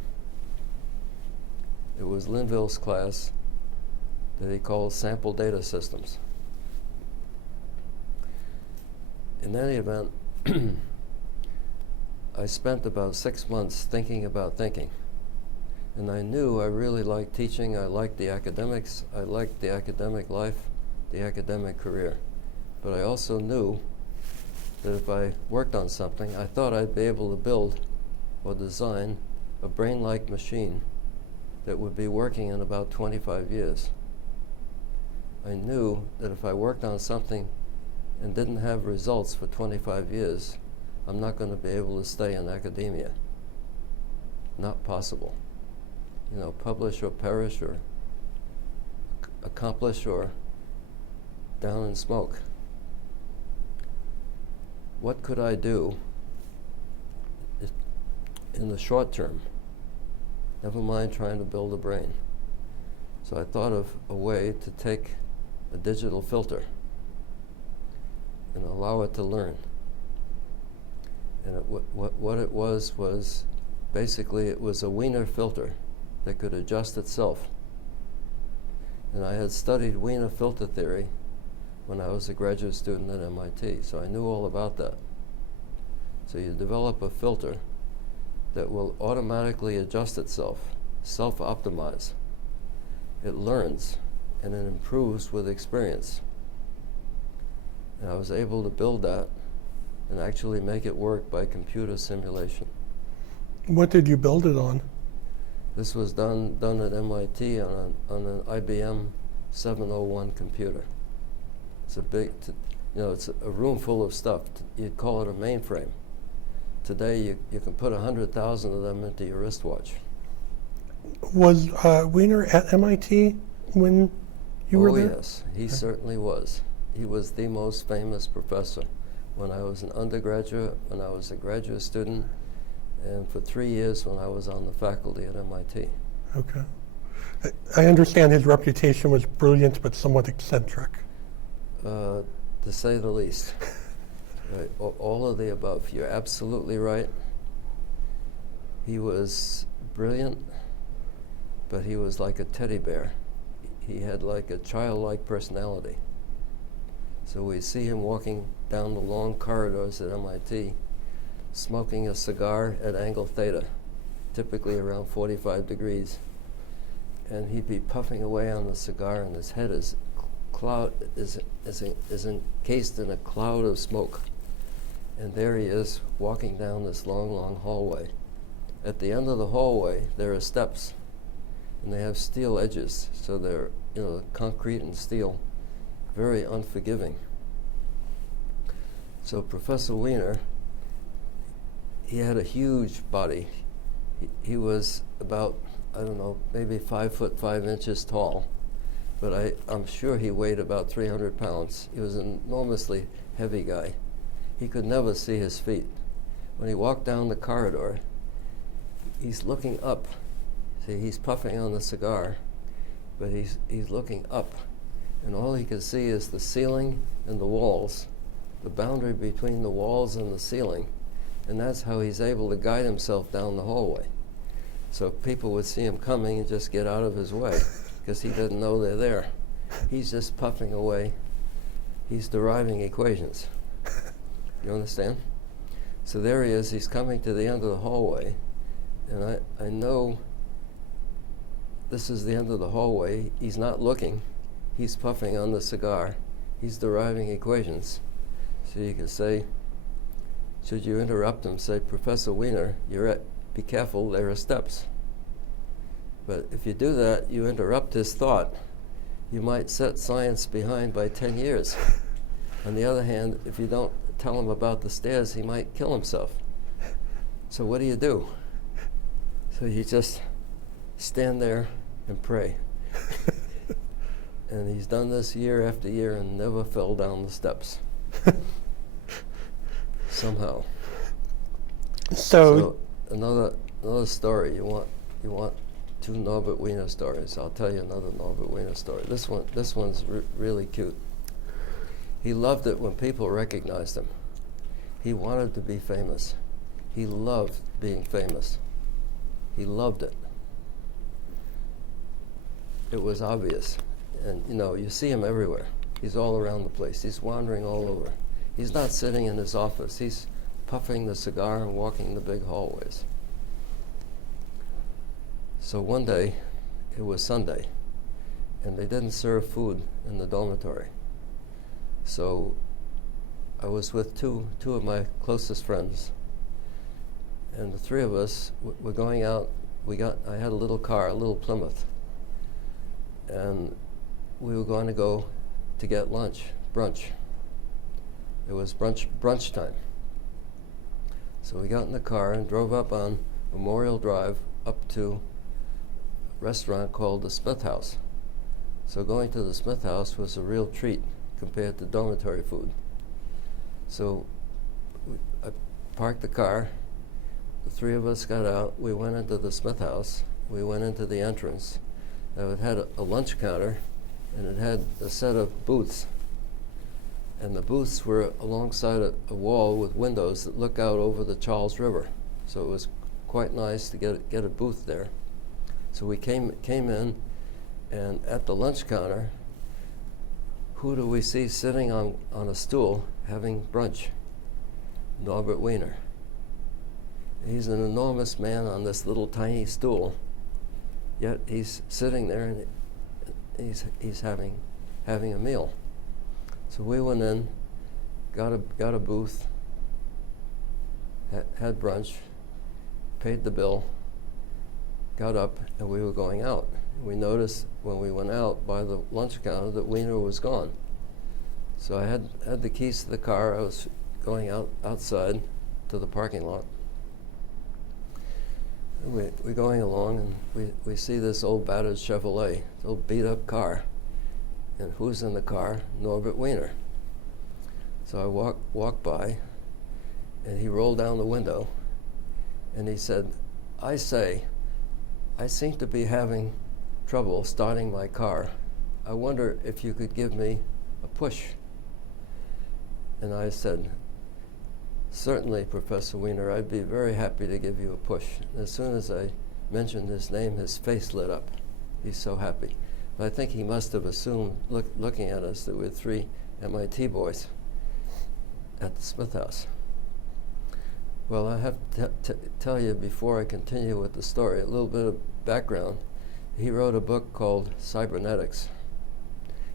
It was Linville's class that he called sample data systems. In any event, I spent about 6 months thinking about thinking. And I knew I really liked teaching, I liked the academics, I liked the academic life, the academic career. But I also knew that if I worked on something, I thought I'd be able to build or design a brain-like machine that would be working in about 25 years. I knew that if I worked on something and didn't have results for 25 years, I'm not going to be able to stay in academia. Not possible. You know, publish or perish, or accomplish or down in smoke. What could I do in the short term? Never mind trying to build a brain. So I thought of a way to take a digital filter and allow it to learn. And what it was basically it was a Wiener filter that could adjust itself. And I had studied Wiener filter theory when I was a graduate student at MIT, so I knew all about that. So you develop a filter that will automatically adjust itself, self-optimize. It learns and it improves with experience. And I was able to build that and actually make it work by computer simulation. What did you build it on? This was done at MIT on an IBM 701 computer. It's a big, it's a room full of stuff. You'd call it a mainframe. Today, you can put 100,000 of them into your wristwatch. Was Wiener at MIT when you were there? Oh, yes. He certainly was. He was the most famous professor when I was an undergraduate, when I was a graduate student, and for 3 years when I was on the faculty at MIT. Okay. I understand his reputation was brilliant but somewhat eccentric. To say the least. Right. All of the above. You're absolutely right. He was brilliant, but he was like a teddy bear. He had like a childlike personality. So we see him walking down the long corridors at MIT, smoking a cigar at angle theta, typically around 45 degrees. And he'd be puffing away on the cigar, and his head is encased in a cloud of smoke. And there he is, walking down this long, long hallway. At the end of the hallway, there are steps, and they have steel edges, so they're, concrete and steel, very unforgiving. So Professor Wiener, he had a huge body. He was about, I don't know, maybe 5 foot 5 inches tall, but I'm sure he weighed about 300 pounds. He was an enormously heavy guy. He could never see his feet. When he walked down the corridor, he's looking up. See, he's puffing on the cigar, but he's looking up, and all he can see is the ceiling and the walls, the boundary between the walls and the ceiling, and that's how he's able to guide himself down the hallway. So people would see him coming and just get out of his way because he doesn't know they're there. He's just puffing away. He's deriving equations. You understand? So there he is. He's coming to the end of the hallway, and I know this is the end of the hallway. He's not looking. He's puffing on the cigar. He's deriving equations. So you can say, should you interrupt him, say, Professor Wiener, be careful, there are steps. But if you do that, you interrupt his thought. You might set science behind by 10 years. On the other hand, if you don't tell him about the stairs, he might kill himself. So what do? So you just stand there and pray. And he's done this year after year and never fell down the steps. Somehow. So another story. You want 2 Norbert Wiener stories? I'll tell you another Norbert Wiener story. This one's really cute. He loved it when people recognized him. He wanted to be famous. He loved being famous. He loved it. It was obvious. And you see him everywhere. He's all around the place. He's wandering all over. He's not sitting in his office. He's puffing the cigar and walking the big hallways. So one day, it was Sunday, and they didn't serve food in the dormitory. So I was with two of my closest friends, and the 3 of us were going out. I had a little car, a little Plymouth, and we were going to go to get brunch. It was brunch time. So we got in the car and drove up on Memorial Drive up to a restaurant called the Smith House. So going to the Smith House was a real treat compared to dormitory food. So I parked the car. The 3 of us got out. We went into the Smith House. We went into the entrance. It had a lunch counter, and it had a set of booths. And the booths were alongside a wall with windows that look out over the Charles River. So it was quite nice to get a booth there. So we came in, and at the lunch counter, who do we see sitting on a stool having brunch? Norbert Wiener. He's an enormous man on this little tiny stool, yet he's sitting there and he's having a meal. So we went in, got a booth, had brunch, paid the bill, got up, and we were going out. We noticed when we went out by the lunch counter that Wiener was gone. So I had the keys to the car. I was going outside to the parking lot. And we're going along, and we see this old battered Chevrolet, old beat up car. And who's in the car? Norbert Wiener. So I walked by, and he rolled down the window, and he said, I seem to be having trouble starting my car. I wonder if you could give me a push. And I said, certainly, Professor Wiener, I'd be very happy to give you a push. And as soon as I mentioned his name, his face lit up. He's so happy. But I think he must have assumed, looking at us, that we're 3 MIT boys at the Smith House. Well, I have to tell you, before I continue with the story, a little bit of background. He wrote a book called Cybernetics.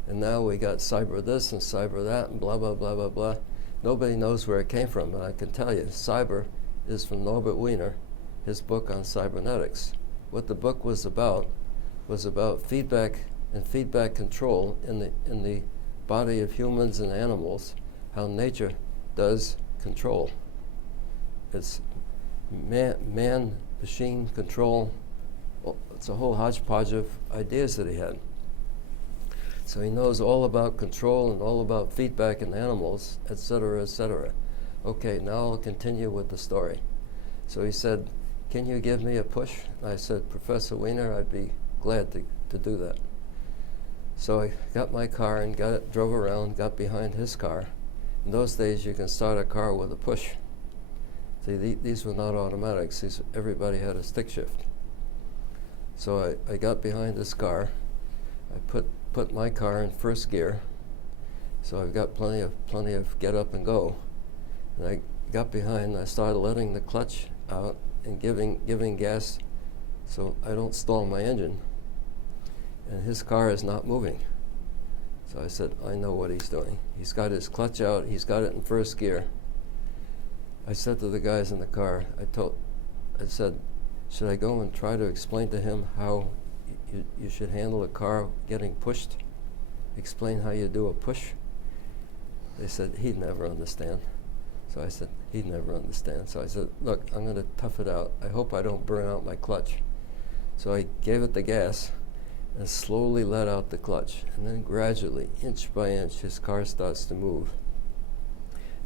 And now we got cyber this and cyber that and blah, blah, blah, blah, blah. Nobody knows where it came from, but I can tell you, cyber is from Norbert Wiener, his book on cybernetics. What the book was about feedback and feedback control in the body of humans and animals, how nature does control. It's man machine control. Well, it's a whole hodgepodge of ideas that he had. So he knows all about control and all about feedback in animals, et cetera, et cetera. Okay, now I'll continue with the story. So he said, can you give me a push? And I said, Professor Wiener, I'd be glad to do that. So I got my car and drove around, got behind his car. In those days, you can start a car with a push. See, these were not automatics. Everybody had a stick shift. So I got behind this car. I put my car in first gear. So I've got plenty of get up and go. And I got behind and I started letting the clutch out and giving gas so I don't stall my engine. And his car is not moving. So I said, I know what he's doing. He's got his clutch out, he's got it in first gear. I said to the guys in the car, I said, should I go and try to explain to him how you should handle a car getting pushed? Explain how you do a push? They said, he'd never understand. So I said, he'd never understand. So I said, look, I'm going to tough it out. I hope I don't burn out my clutch. So I gave it the gas and slowly let out the clutch. And then gradually, inch by inch, his car starts to move.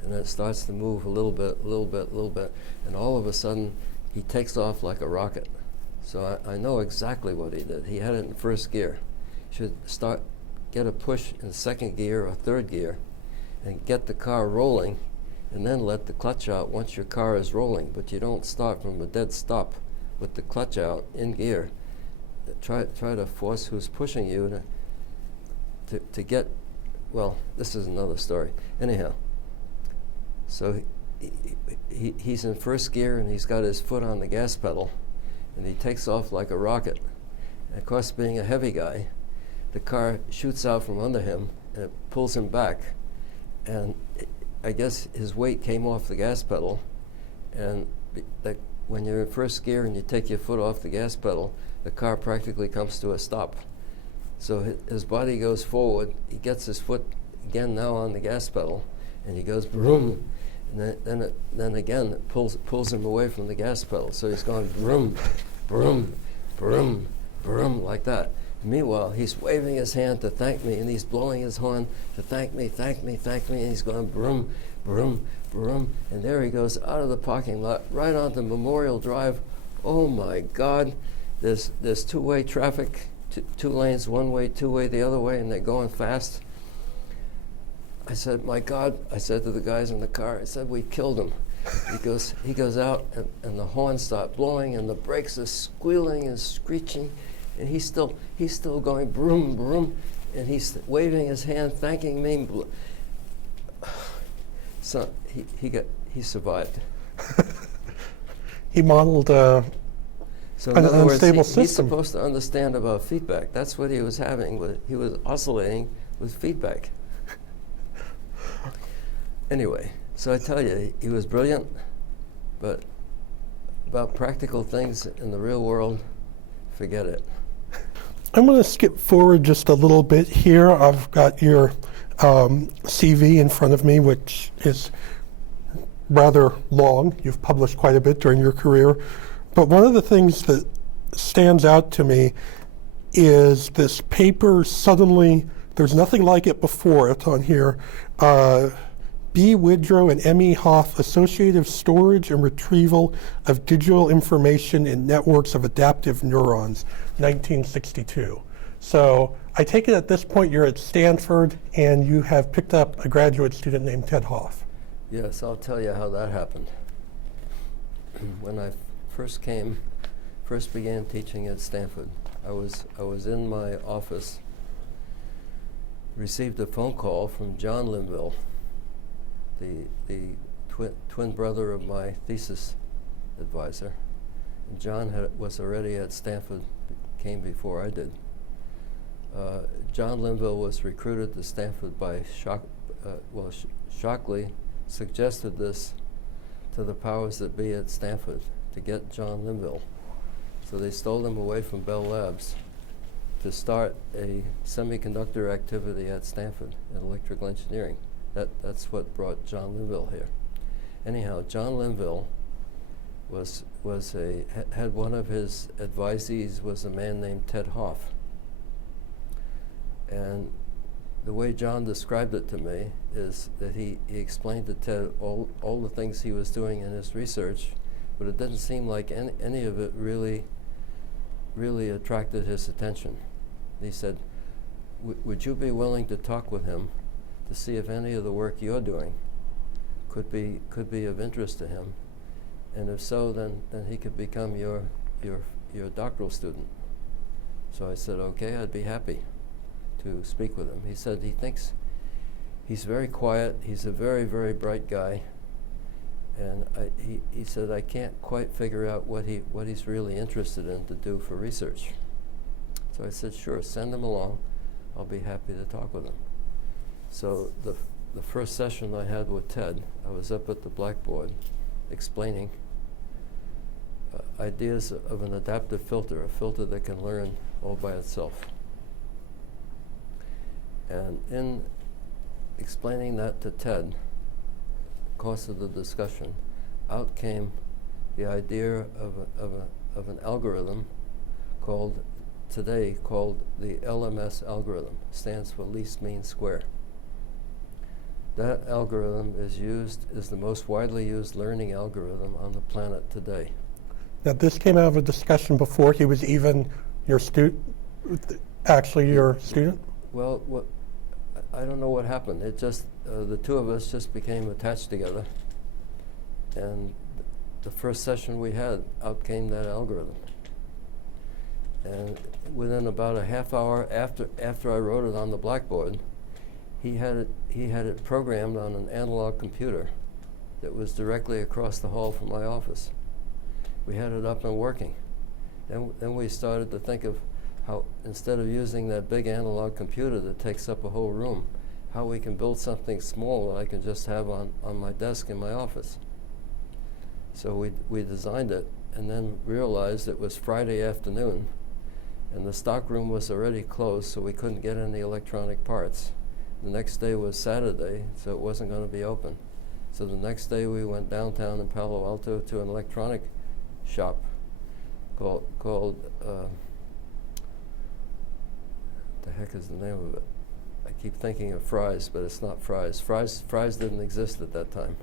And then it starts to move a little bit, a little bit, a little bit. And all of a sudden, he takes off like a rocket. So I know exactly what he did. He had it in first gear. He should get a push in second gear or third gear and get the car rolling and then let the clutch out once your car is rolling. But you don't start from a dead stop with the clutch out in gear. Try to force who's pushing you to get, well, this is another story. Anyhow, so he's in first gear and he's got his foot on the gas pedal and he takes off like a rocket. And of course, being a heavy guy, the car shoots out from under him and it pulls him back. And I guess his weight came off the gas pedal, and when you're in first gear and you take your foot off the gas pedal, the car practically comes to a stop. So his body goes forward, he gets his foot again now on the gas pedal, and he goes vroom, and then again it pulls him away from the gas pedal. So he's going vroom, vroom, vroom, vroom, like that. Meanwhile, he's waving his hand to thank me, and he's blowing his horn to thank me, thank me, thank me, and he's going broom, broom, broom, and there he goes out of the parking lot, right onto Memorial Drive. Oh my God, there's two-way traffic, two lanes, one way, two-way the other way, and they're going fast. I said, my God, I said to the guys in the car, I said, we killed him. He goes out, and the horns start blowing, and the brakes are squealing and screeching, and he's still going broom, broom, and he's waving his hand, thanking me. So he survived. He modeled so in an other words, unstable he's system. supposed to understand about feedback. That's what he was having. He was oscillating with feedback. Anyway, so I tell you, he was brilliant, but about practical things in the real world, forget it. I'm going to skip forward just a little bit here. I've got your CV in front of me, which is rather long. You've published quite a bit during your career. But one of the things that stands out to me is this paper suddenly, there's nothing like it before, it's on here, B. Widrow and M. E. Hoff, Associative Storage and Retrieval of Digital Information in Networks of Adaptive Neurons, 1962. So I take it at this point you're at Stanford and you have picked up a graduate student named Ted Hoff. Yes, I'll tell you how that happened. When I first began teaching at Stanford, I was in my office, received a phone call from John Linville, the twin brother of my thesis advisor. And John was already at Stanford, came before I did. John Linville was recruited to Stanford by Shockley suggested this to the powers that be at Stanford to get John Linville. So they stole him away from Bell Labs to start a semiconductor activity at Stanford in electrical engineering. That's what brought John Linville here. Anyhow, John Linville had one of his advisees was a man named Ted Hoff. And the way John described it to me is that he explained to Ted all the things he was doing in his research, but it didn't seem like any of it really attracted his attention. He said, would you be willing to talk with him to see if any of the work you're doing could be of interest to him? And if so, then he could become your doctoral student. So I said, okay, I'd be happy to speak with him. He said he thinks he's very quiet, he's a very, very bright guy, and he said, I can't quite figure out what he's really interested in to do for research. So I said, sure, send him along. I'll be happy to talk with him. So the first session I had with Ted, I was up at the blackboard explaining ideas of an adaptive filter, a filter that can learn all by itself. And in explaining that to Ted, the course of the discussion, out came the idea of an algorithm today called the LMS algorithm. Stands for least mean square. That algorithm is the most widely used learning algorithm on the planet today. Now, this came out of a discussion before he was even your student, actually your student? Well, I don't know what happened. It just, the two of us just became attached together. And the first session we had, out came that algorithm. And within about a half hour after I wrote it on the blackboard, he had it programmed on an analog computer that was directly across the hall from my office. We had it up and working. Then we started to think of how, instead of using that big analog computer that takes up a whole room, how we can build something small that I can just have on my desk in my office. So we designed it, and then realized it was Friday afternoon, and the stockroom was already closed, so we couldn't get any electronic parts. The next day was Saturday, so it wasn't going to be open. So the next day we went downtown in Palo Alto to an electronic shop called the heck is the name of it? I keep thinking of Fry's, but it's not Fry's. Fry's didn't exist at that time.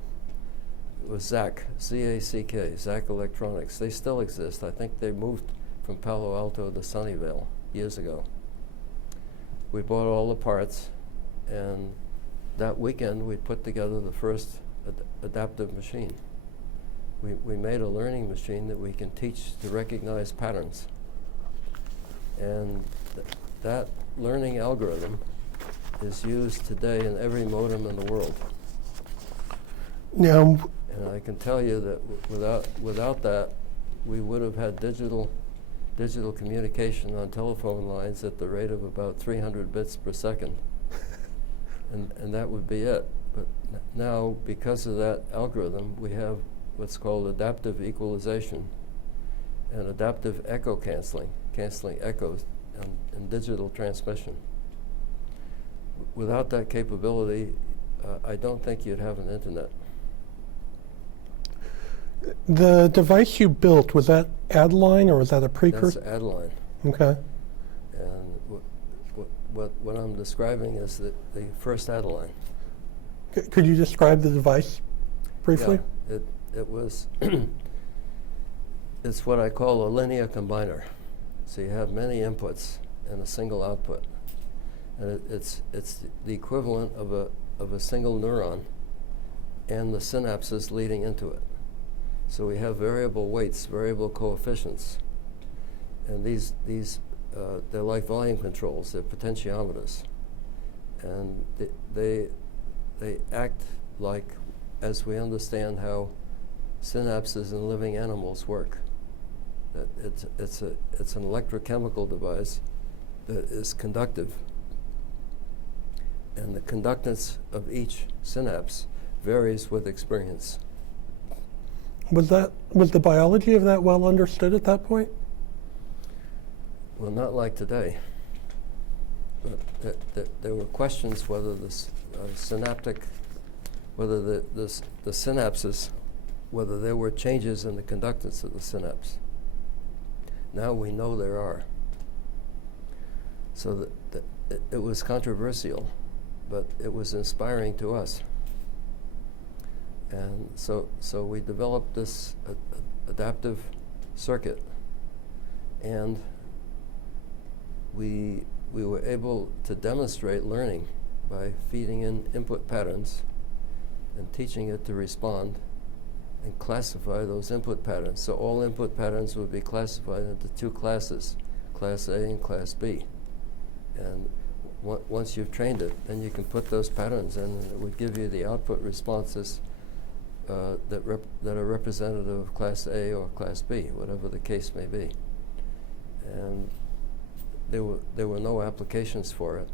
It was ZACK, Z-A-C-K, ZACK Electronics. They still exist. I think they moved from Palo Alto to Sunnyvale years ago. We bought all the parts, and that weekend we put together the first adaptive machine. We made a learning machine that we can teach to recognize patterns. And that learning algorithm is used today in every modem in the world. Now, and I can tell you that without that, we would have had digital communication on telephone lines at the rate of about 300 bits per second. And that would be it. But now, because of that algorithm, we have what's called adaptive equalization and adaptive echo canceling echoes and digital transmission. Without that capability, I don't think you'd have an internet. the device you built, was that Adeline or was that a precursor? That's Adeline. Okay. And what I'm describing is the first Adeline. Could you describe the device briefly? Yeah, it was, it's what I call a linear combiner. So you have many inputs and a single output. And it's the equivalent of a single neuron and the synapses leading into it. So we have variable weights, variable coefficients. And these they're like volume controls, they're potentiometers. And they act like, as we understand how synapses in living animals work. That it's an electrochemical device that is conductive. And the conductance of each synapse varies with experience. Was the biology of that well understood at that point? Well, not like today. But there were questions whether the synapses whether there were changes in the conductance of the synapse. Now we know there are. So it was controversial, but it was inspiring to us. And so we developed this adaptive circuit, and we were able to demonstrate learning by feeding in input patterns and teaching it to respond and classify those input patterns. So all input patterns would be classified into two classes, Class A and Class B. And once you've trained it, then you can put those patterns in, and it would give you the output responses that are representative of Class A or Class B, whatever the case may be. And there were no applications for it.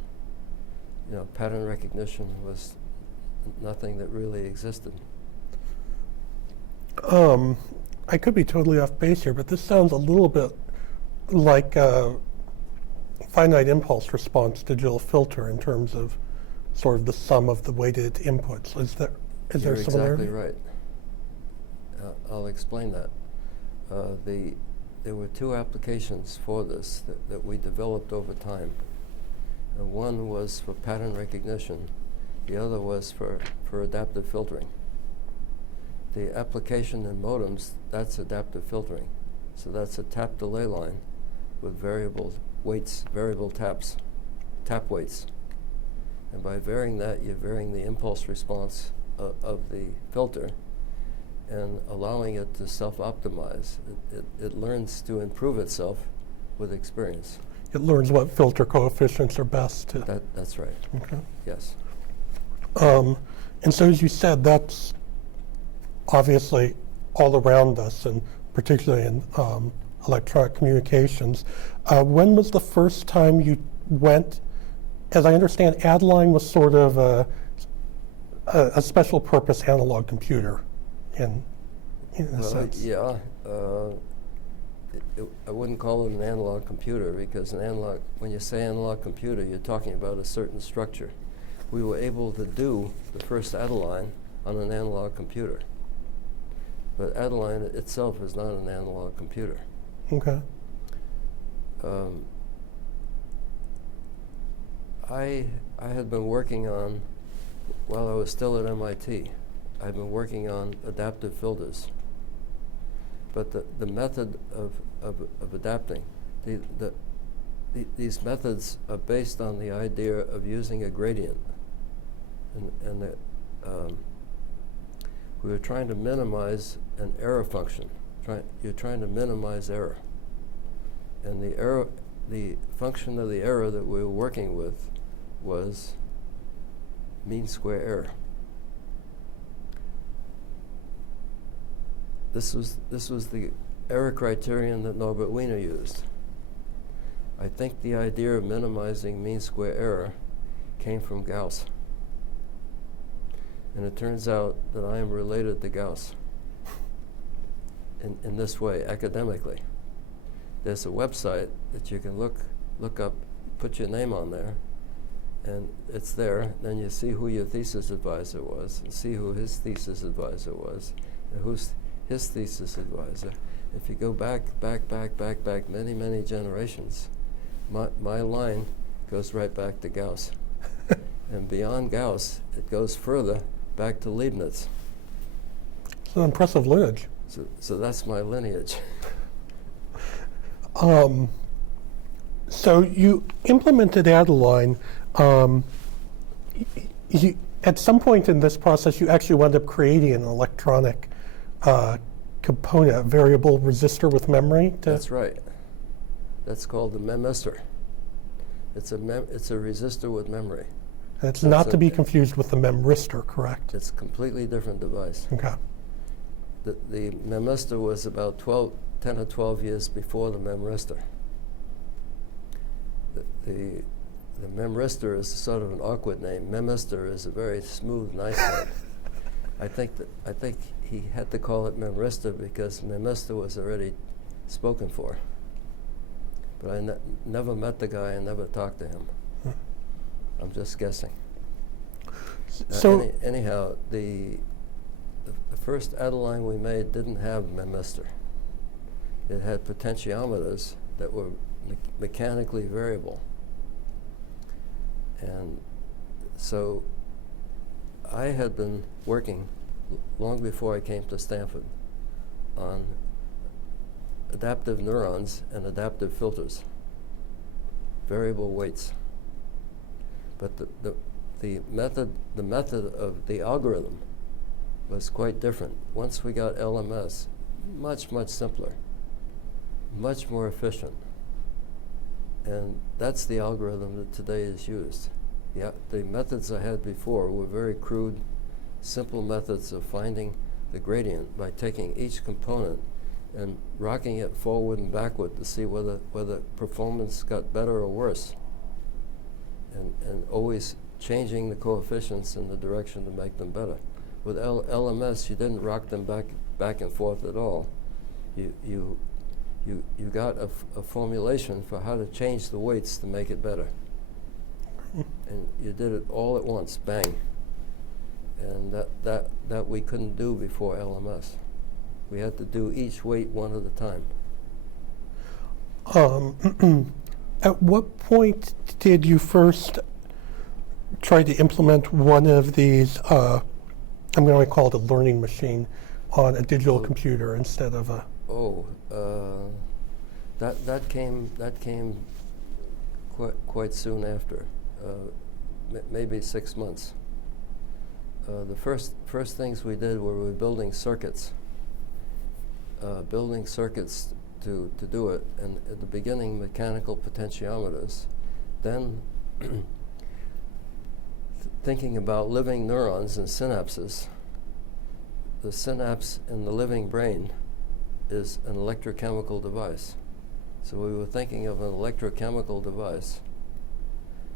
You know, pattern recognition was nothing that really existed. I could be totally off base here, but this sounds a little bit like a finite impulse response digital filter in terms of sort of the sum of the weighted inputs. Is there You're similarity? exactly right. I'll explain that. There were two applications for this that we developed over time. One was for pattern recognition. The other was for adaptive filtering. The application in modems, that's adaptive filtering. So that's a tap delay line with variable weights, variable taps, tap weights. And by varying that, you're varying the impulse response of the filter and allowing it to self-optimize. It learns to improve itself with experience. It learns what filter coefficients are best to. That's right. Okay. Yes. And so, as you said, that's obviously all around us, and particularly in electronic communications. When was the first time you went? As I understand, Adeline was sort of a special purpose analog computer, in a sense. Yeah. I wouldn't call it an analog computer, because when you say analog computer, you're talking about a certain structure. We were able to do the first Adeline on an analog computer. But Adeline itself is not an analog computer. Okay. I had been working on, while I was still at MIT, I'd been working on adaptive filters. But the method of adapting, these methods are based on the idea of using a gradient. And we were trying to minimize an error function. You're trying to minimize error. And the function of the error that we were working with was mean square error. This was the error criterion that Norbert Wiener used. I think the idea of minimizing mean square error came from Gauss. And it turns out that I am related to Gauss in this way, academically. There's a website that you can look up, put your name on there, and it's there. Then you see who your thesis advisor was, and see who his thesis advisor was, and who's his thesis advisor. If you go back many, many generations, my line goes right back to Gauss. And beyond Gauss, it goes further back to Leibniz. It's an impressive lineage. So that's my lineage. So you implemented Adeline. At some point in this process, you actually wound up creating an electronic component, a variable resistor with memory. That's right. That's called the memristor. It's a resistor with memory. It's not to be confused with the memristor, correct? It's a completely different device. Okay. The memristor was about 10 or 12 years before the memristor. The memristor is sort of an awkward name. Memristor is a very smooth, nice name. I think he had to call it memristor because memristor was already spoken for. But I never met the guy and never talked to him. I'm just guessing. So anyhow, the the first Adeline we made didn't have memristor. It had potentiometers that were mechanically variable. And so I had been working long before I came to Stanford on adaptive neurons and adaptive filters, variable weights. But the method of the algorithm was quite different. Once we got LMS, much simpler, much more efficient. And that's the algorithm that today is used. Yeah, the methods I had before were very crude, simple methods of finding the gradient by taking each component and rocking it forward and backward to see whether performance got better or worse, and always changing the coefficients in the direction to make them better. With LMS, you didn't rock them back and forth at all. You got a formulation for how to change the weights to make it better. And you did it all at once, bang. And that we couldn't do before LMS. We had to do each weight one at a time. At what point did you first try to implement one of these, I'm going to call it a learning machine, on a digital computer instead of a... That came quite soon after, maybe 6 months. The first things we did were building circuits to do it, and at the beginning mechanical potentiometers, then thinking about living neurons and synapses. The synapse in the living brain is an electrochemical device. So we were thinking of an electrochemical device,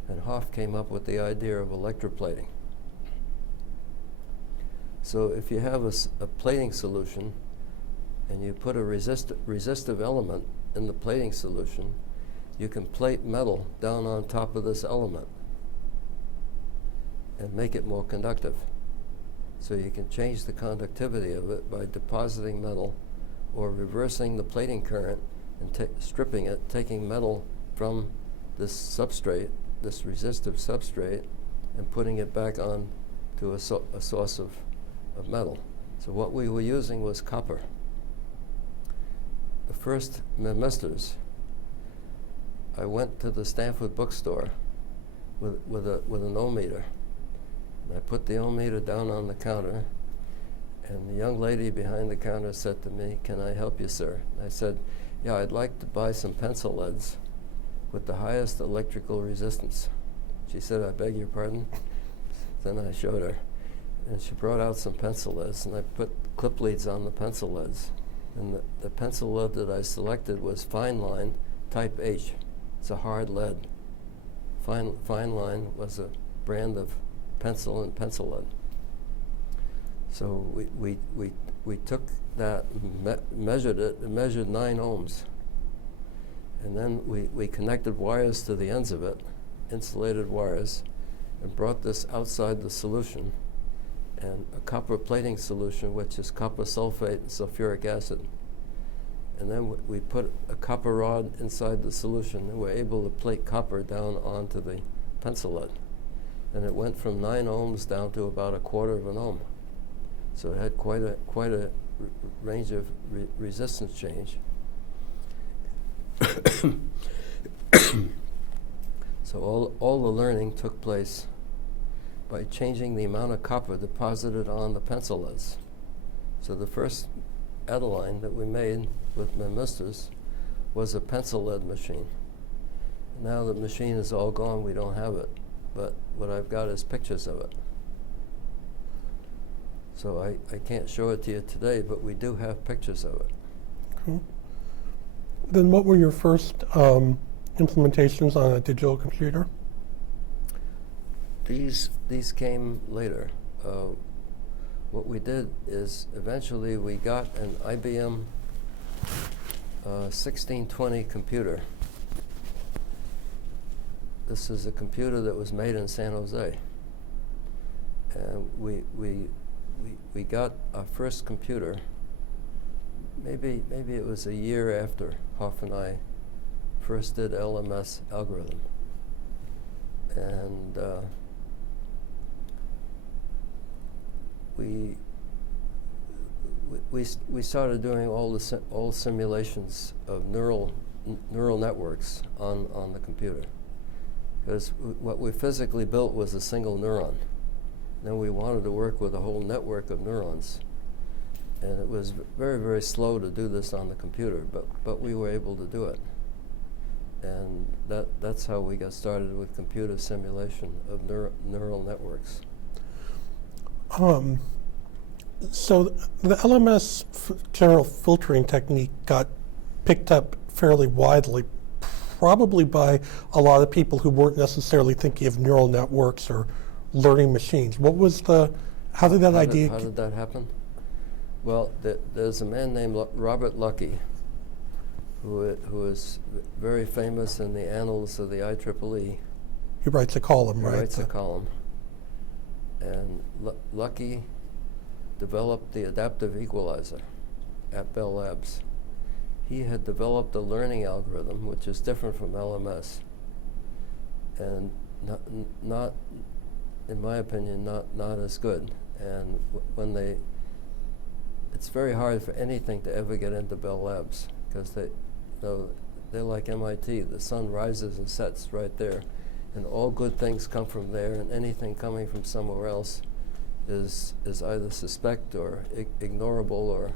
and Hoff came up with the idea of electroplating. So if you have a plating solution and you put a resistive element in the plating solution, you can plate metal down on top of this element and make it more conductive. So you can change the conductivity of it by depositing metal or reversing the plating current and stripping it, taking metal from this substrate, this resistive substrate, and putting it back on to a source of metal. So what we were using was copper. The first memristors, I went to the Stanford bookstore with an ohm meter. And I put the ohm meter down on the counter, and the young lady behind the counter said to me, "Can I help you, sir?" I said, "Yeah, I'd like to buy some pencil leads with the highest electrical resistance." She said, "I beg your pardon?" Then I showed her, and she brought out some pencil leads, and I put clip leads on the pencil leads. And the pencil lead that I selected was fine line type H. It's a hard lead. Fine line was a brand of pencil and pencil lead. So we took that, measured it, and measured 9 ohms. And then we connected wires to the ends of it, insulated wires, and brought this outside the solution, and a copper plating solution, which is copper sulfate and sulfuric acid. And then we put a copper rod inside the solution, and we're able to plate copper down onto the pencil lead. And it went from 9 ohms down to about a quarter of an ohm. So it had quite a range of resistance change. So all the learning took place by changing the amount of copper deposited on the pencil leads. So the first Adeline that we made with memristors was a pencil lead machine. Now the machine is all gone, we don't have it. But what I've got is pictures of it. So I can't show it to you today, but we do have pictures of it. Cool. Then what were your first implementations on a digital computer? These came later. What we did is eventually we got an IBM 1620 computer. This is a computer that was made in San Jose. And we we got our first computer. Maybe it was a year after Hoff and I first did LMS algorithm, and we started doing all simulations of neural networks on the computer, because what we physically built was a single neuron. Then we wanted to work with a whole network of neurons, and it was very, very slow to do this on the computer, but we were able to do it. And that's how we got started with computer simulation of neural networks. So the LMS general filtering technique got picked up fairly widely, probably by a lot of people who weren't necessarily thinking of neural networks or learning machines. How did that idea? How did that happen? Well, there's a man named Robert Luckey, who is very famous in the annals of the IEEE. He writes a column, right? He writes a column. And Luckey developed the adaptive equalizer at Bell Labs. He had developed a learning algorithm which is different from LMS, and not in my opinion, not as good. And it's very hard for anything to ever get into Bell Labs, because they're like MIT. The sun rises and sets right there, and all good things come from there, and anything coming from somewhere else is either suspect or ignorable,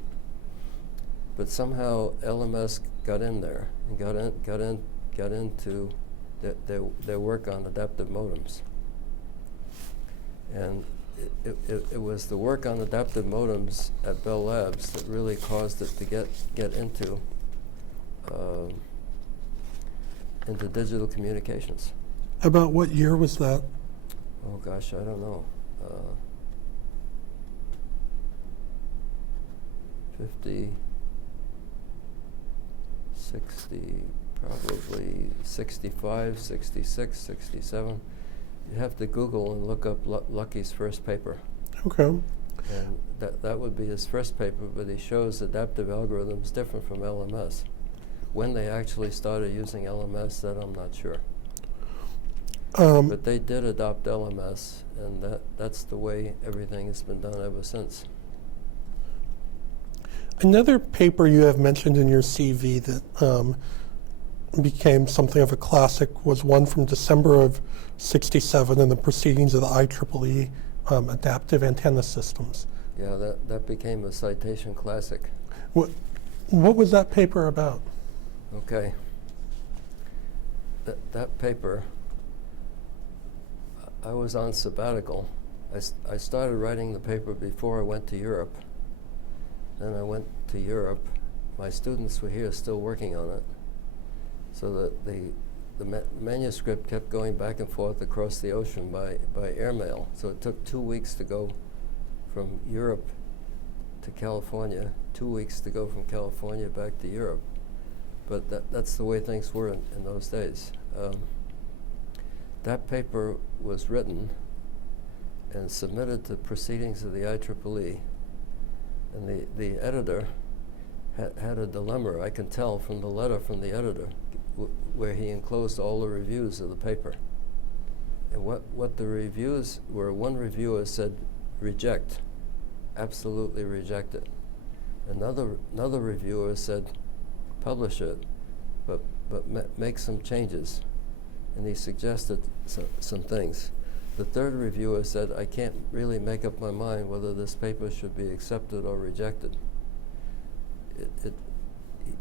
but somehow LMS got in there and got into their work on adaptive modems. And it was the work on adaptive modems at Bell Labs that really caused it to get into digital communications. About what year was that? Oh gosh, I don't know. 50, 60, probably 65, 66, 67. You have to Google and look up Luckey's first paper. Okay. And that would be his first paper, but he shows adaptive algorithms different from LMS. When they actually started using LMS, that I'm not sure. But they did adopt LMS, and that's the way everything has been done ever since. Another paper you have mentioned in your CV that became something of a classic was one from December of '67 in the Proceedings of the IEEE Adaptive Antenna Systems. Yeah, that became a citation classic. What was that paper about? Okay. That paper, I was on sabbatical. I started writing the paper before I went to Europe. Then I went to Europe. My students were here still working on it. So that the manuscript kept going back and forth across the ocean by airmail. So it took 2 weeks to go from Europe to California, 2 weeks to go from California back to Europe. But that's the way things were in those days. That paper was written and submitted to Proceedings of the IEEE. And the editor had a dilemma. I can tell from the letter from the editor where he enclosed all the reviews of the paper. And what the reviews were, one reviewer said, reject, absolutely reject it. Another reviewer said, publish it, but make some changes. And he suggested some things. The third reviewer said, I can't really make up my mind whether this paper should be accepted or rejected.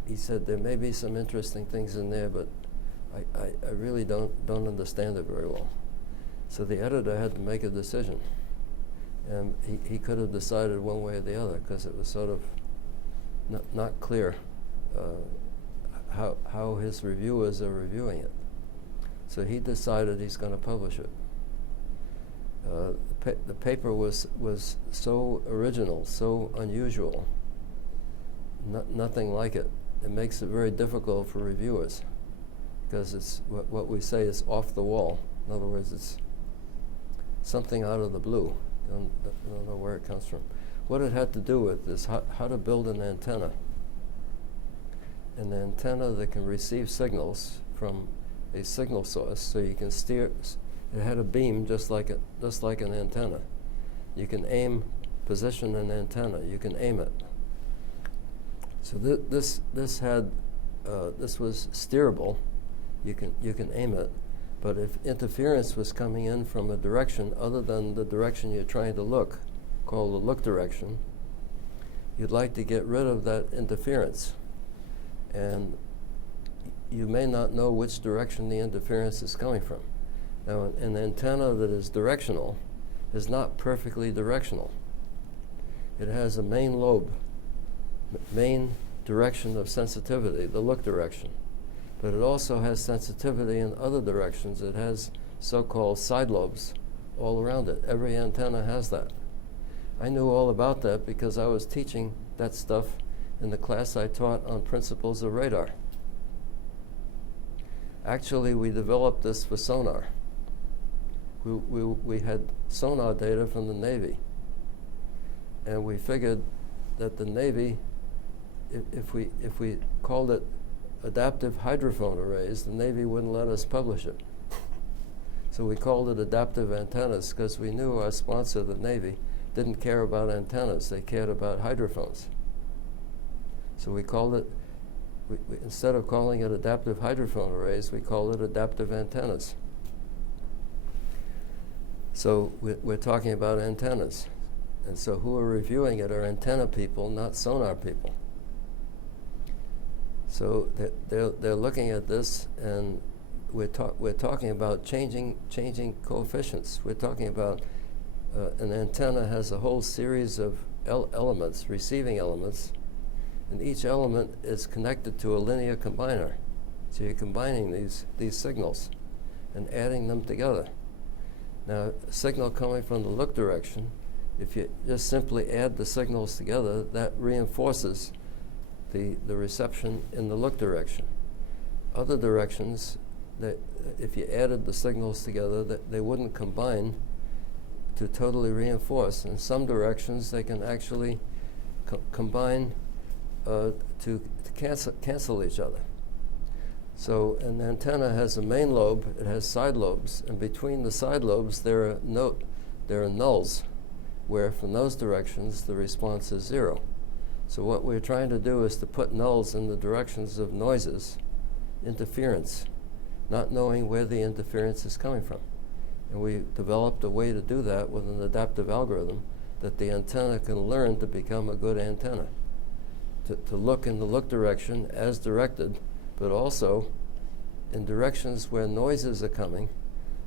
He said there may be some interesting things in there, but I really don't understand it very well. So the editor had to make a decision. And he could have decided one way or the other, because it was sort of not clear how his reviewers are reviewing it. So he decided he's going to publish it. The paper was so original, so unusual, nothing like it. It makes it very difficult for reviewers, because it's what we say is off the wall. In other words, it's something out of the blue. Don't know where it comes from. What it had to do with is how to build an antenna. An antenna that can receive signals from a signal source, so you can steer. It had a beam just like an antenna. You can position an antenna. You can aim it. So this was steerable. You can aim it, but if interference was coming in from a direction other than the direction you're trying to look, called the look direction, you'd like to get rid of that interference. And you may not know which direction the interference is coming from. Now, an antenna that is directional is not perfectly directional. It has a main lobe, main direction of sensitivity, the look direction. But it also has sensitivity in other directions. It has so-called side lobes all around it. Every antenna has that. I knew all about that because I was teaching that stuff in the class I taught on principles of radar. Actually, we developed this for sonar. We had sonar data from the Navy. And we figured that the Navy, if we called it adaptive hydrophone arrays, the Navy wouldn't let us publish it. So we called it adaptive antennas because we knew our sponsor, the Navy, didn't care about antennas. They cared about hydrophones. So we called it, instead of calling it adaptive hydrophone arrays, we called it adaptive antennas. So we're talking about antennas. And so who are reviewing it are antenna people, not sonar people. So they're looking at this, and we're talking about changing coefficients. We're talking about an antenna has a whole series of elements, receiving elements, and each element is connected to a linear combiner. So you're combining these signals and adding them together. Now, a signal coming from the look direction, if you just simply add the signals together, that reinforces the reception in the look direction. Other directions, that if you added the signals together, that they wouldn't combine to totally reinforce. In some directions, they can actually combine to cancel each other. So an antenna has a main lobe, it has side lobes, and between the side lobes there are nulls, where from those directions the response is zero. So what we're trying to do is to put nulls in the directions of noises, interference, not knowing where the interference is coming from. And we developed a way to do that with an adaptive algorithm that the antenna can learn to become a good antenna, to look in the look direction as directed, but also in directions where noises are coming,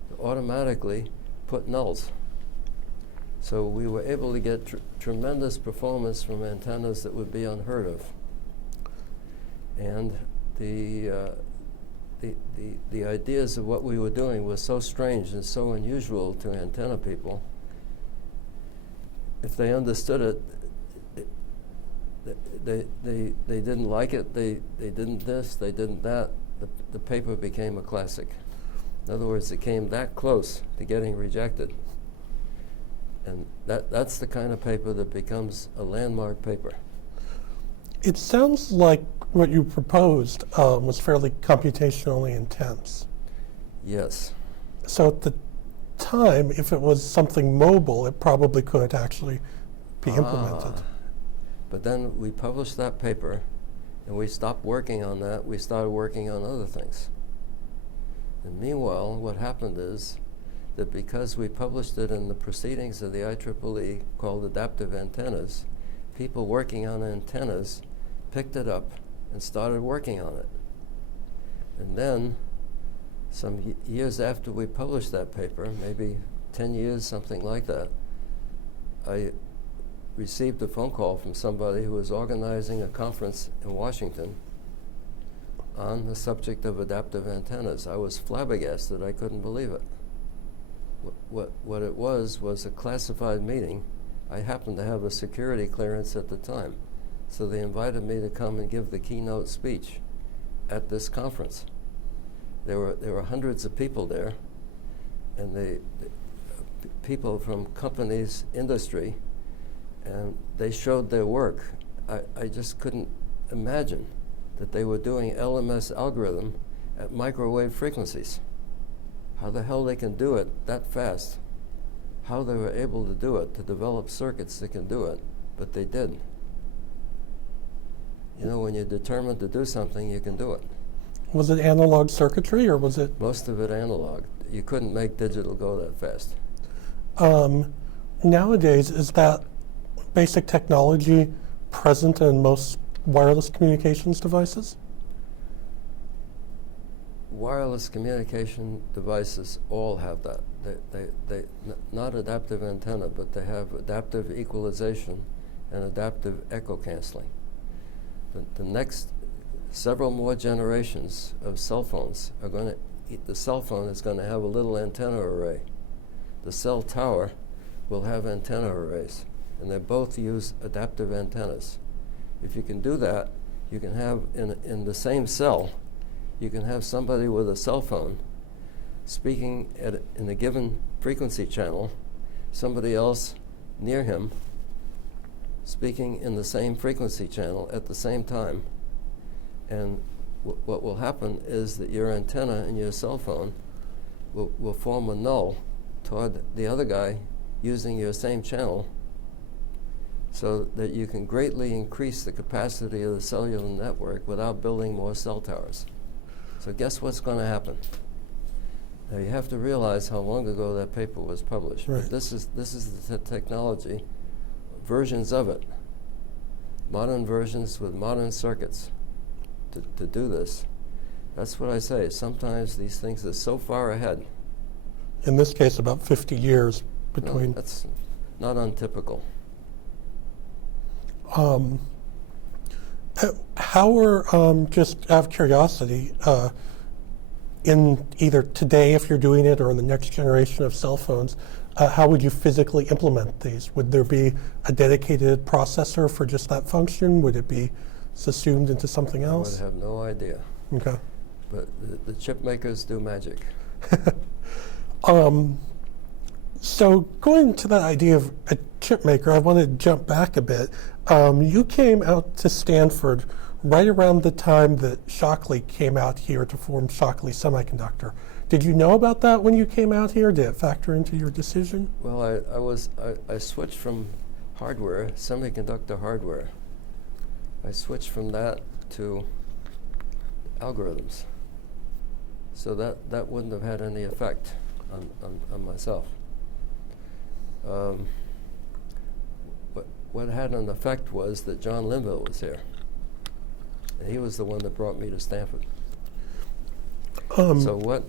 to automatically put nulls. So we were able to get tremendous performance from antennas that would be unheard of. And the ideas of what we were doing was so strange and so unusual to antenna people. If they understood it, they didn't like it, they didn't this, they didn't that. The paper became a classic. In other words, it came that close to getting rejected. And that's the kind of paper that becomes a landmark paper. It sounds like what you proposed was fairly computationally intense. Yes. So at the time, if it was something mobile, it probably could actually be implemented. But then we published that paper, and we stopped working on that. We started working on other things. And meanwhile, what happened is that because we published it in the proceedings of the IEEE called adaptive antennas, people working on antennas picked it up and started working on it. And then, some years after we published that paper, maybe 10 years, something like that, I received a phone call from somebody who was organizing a conference in Washington on the subject of adaptive antennas. I was flabbergasted. I couldn't believe it. What it was a classified meeting. I happened to have a security clearance at the time. So they invited me to come and give the keynote speech at this conference. There were hundreds of people there, and people from companies, industry, and they showed their work. I just couldn't imagine that they were doing LMS algorithm at microwave frequencies. How the hell they can do it that fast, how they were able to do it, to develop circuits that can do it, but they did. You know, when you're determined to do something, you can do it. Was it analog circuitry, or was it? Most of it analog. You couldn't make digital go that fast. Nowadays, is that basic technology present in most wireless communications devices? Wireless communication devices all have that. They not adaptive antenna, but they have adaptive equalization and adaptive echo canceling. The next several more generations of cell phones are going to, the cell phone is going to have a little antenna array. The cell tower will have antenna arrays, and they both use adaptive antennas. If you can do that, you can have in the same cell, you can have somebody with a cell phone speaking in a given frequency channel, somebody else near him speaking in the same frequency channel at the same time. And what will happen is that your antenna in your cell phone will form a null toward the other guy using your same channel, so that you can greatly increase the capacity of the cellular network without building more cell towers. So guess what's going to happen? Now you have to realize how long ago that paper was published. Right. But this is the technology, versions of it, modern versions with modern circuits to do this. That's what I say. Sometimes these things are so far ahead. In this case, about 50 years between. No, that's not untypical. How are, just out of curiosity, in either today, if you're doing it, or in the next generation of cell phones, how would you physically implement these? Would there be a dedicated processor for just that function? Would it be subsumed into something else? I would have no idea. Okay. But the chip makers do magic. So going to that idea of a chip maker, I want to jump back a bit. You came out to Stanford right around the time that Shockley came out here to form Shockley Semiconductor. Did you know about that when you came out here? Did it factor into your decision? Well, I switched from hardware, semiconductor hardware. I switched from that to algorithms. So that wouldn't have had any effect on myself. What had an effect was that John Linville was here. And he was the one that brought me to Stanford. So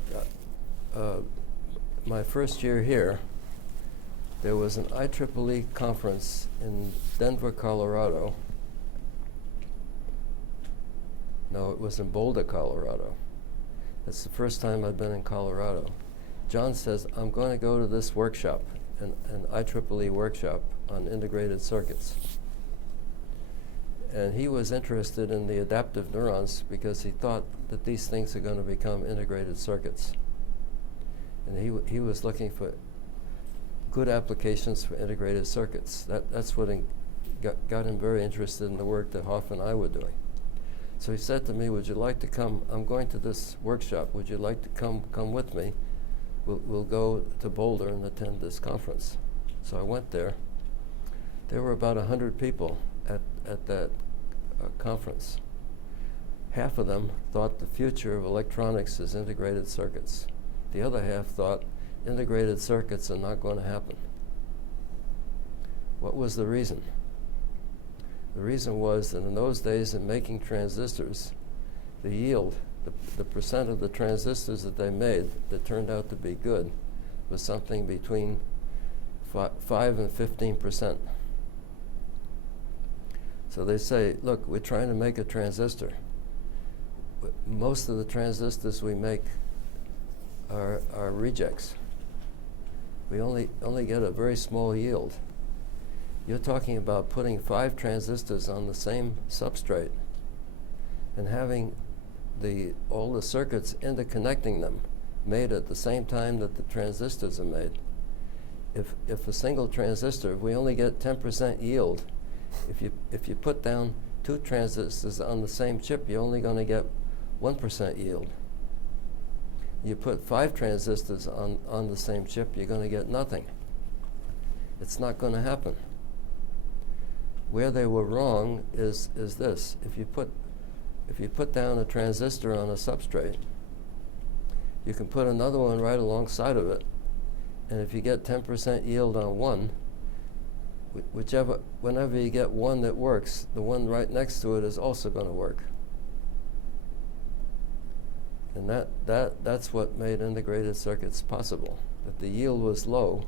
my first year here, there was an IEEE conference in Denver, Colorado. No, it was in Boulder, Colorado. That's the first time I've been in Colorado. John says, I'm going to go to this workshop, an IEEE workshop on integrated circuits. And he was interested in the adaptive neurons because he thought that these things are going to become integrated circuits. And he was looking for good applications for integrated circuits. That's what got him very interested in the work that Hoff and I were doing. So he said to me, would you like to come? I'm going to this workshop. Would you like to come with me? We'll go to Boulder and attend this conference. So I went there. There were about 100 people at that conference. Half of them thought the future of electronics is integrated circuits. The other half thought integrated circuits are not going to happen. What was the reason? The reason was that in those days, in making transistors, the yield, the percent of the transistors that they made that turned out to be good, was something between 5 and 15%. So they say, look, we're trying to make a transistor. Most of the transistors we make are rejects. We only get a very small yield. You're talking about putting 5 transistors on the same substrate and having all the circuits interconnecting them made at the same time that the transistors are made. if a single transistor, if we only get 10% yield, if you put down 2 transistors on the same chip, you're only going to get 1% yield. You put 5 transistors on the same chip, you're going to get nothing. It's not going to happen. Where they were wrong is this: if you put down a transistor on a substrate, you can put another one right alongside of it, and if you get 10% yield on one, whenever you get one that works, the one right next to it is also going to work. And that's what made integrated circuits possible. That the yield was low,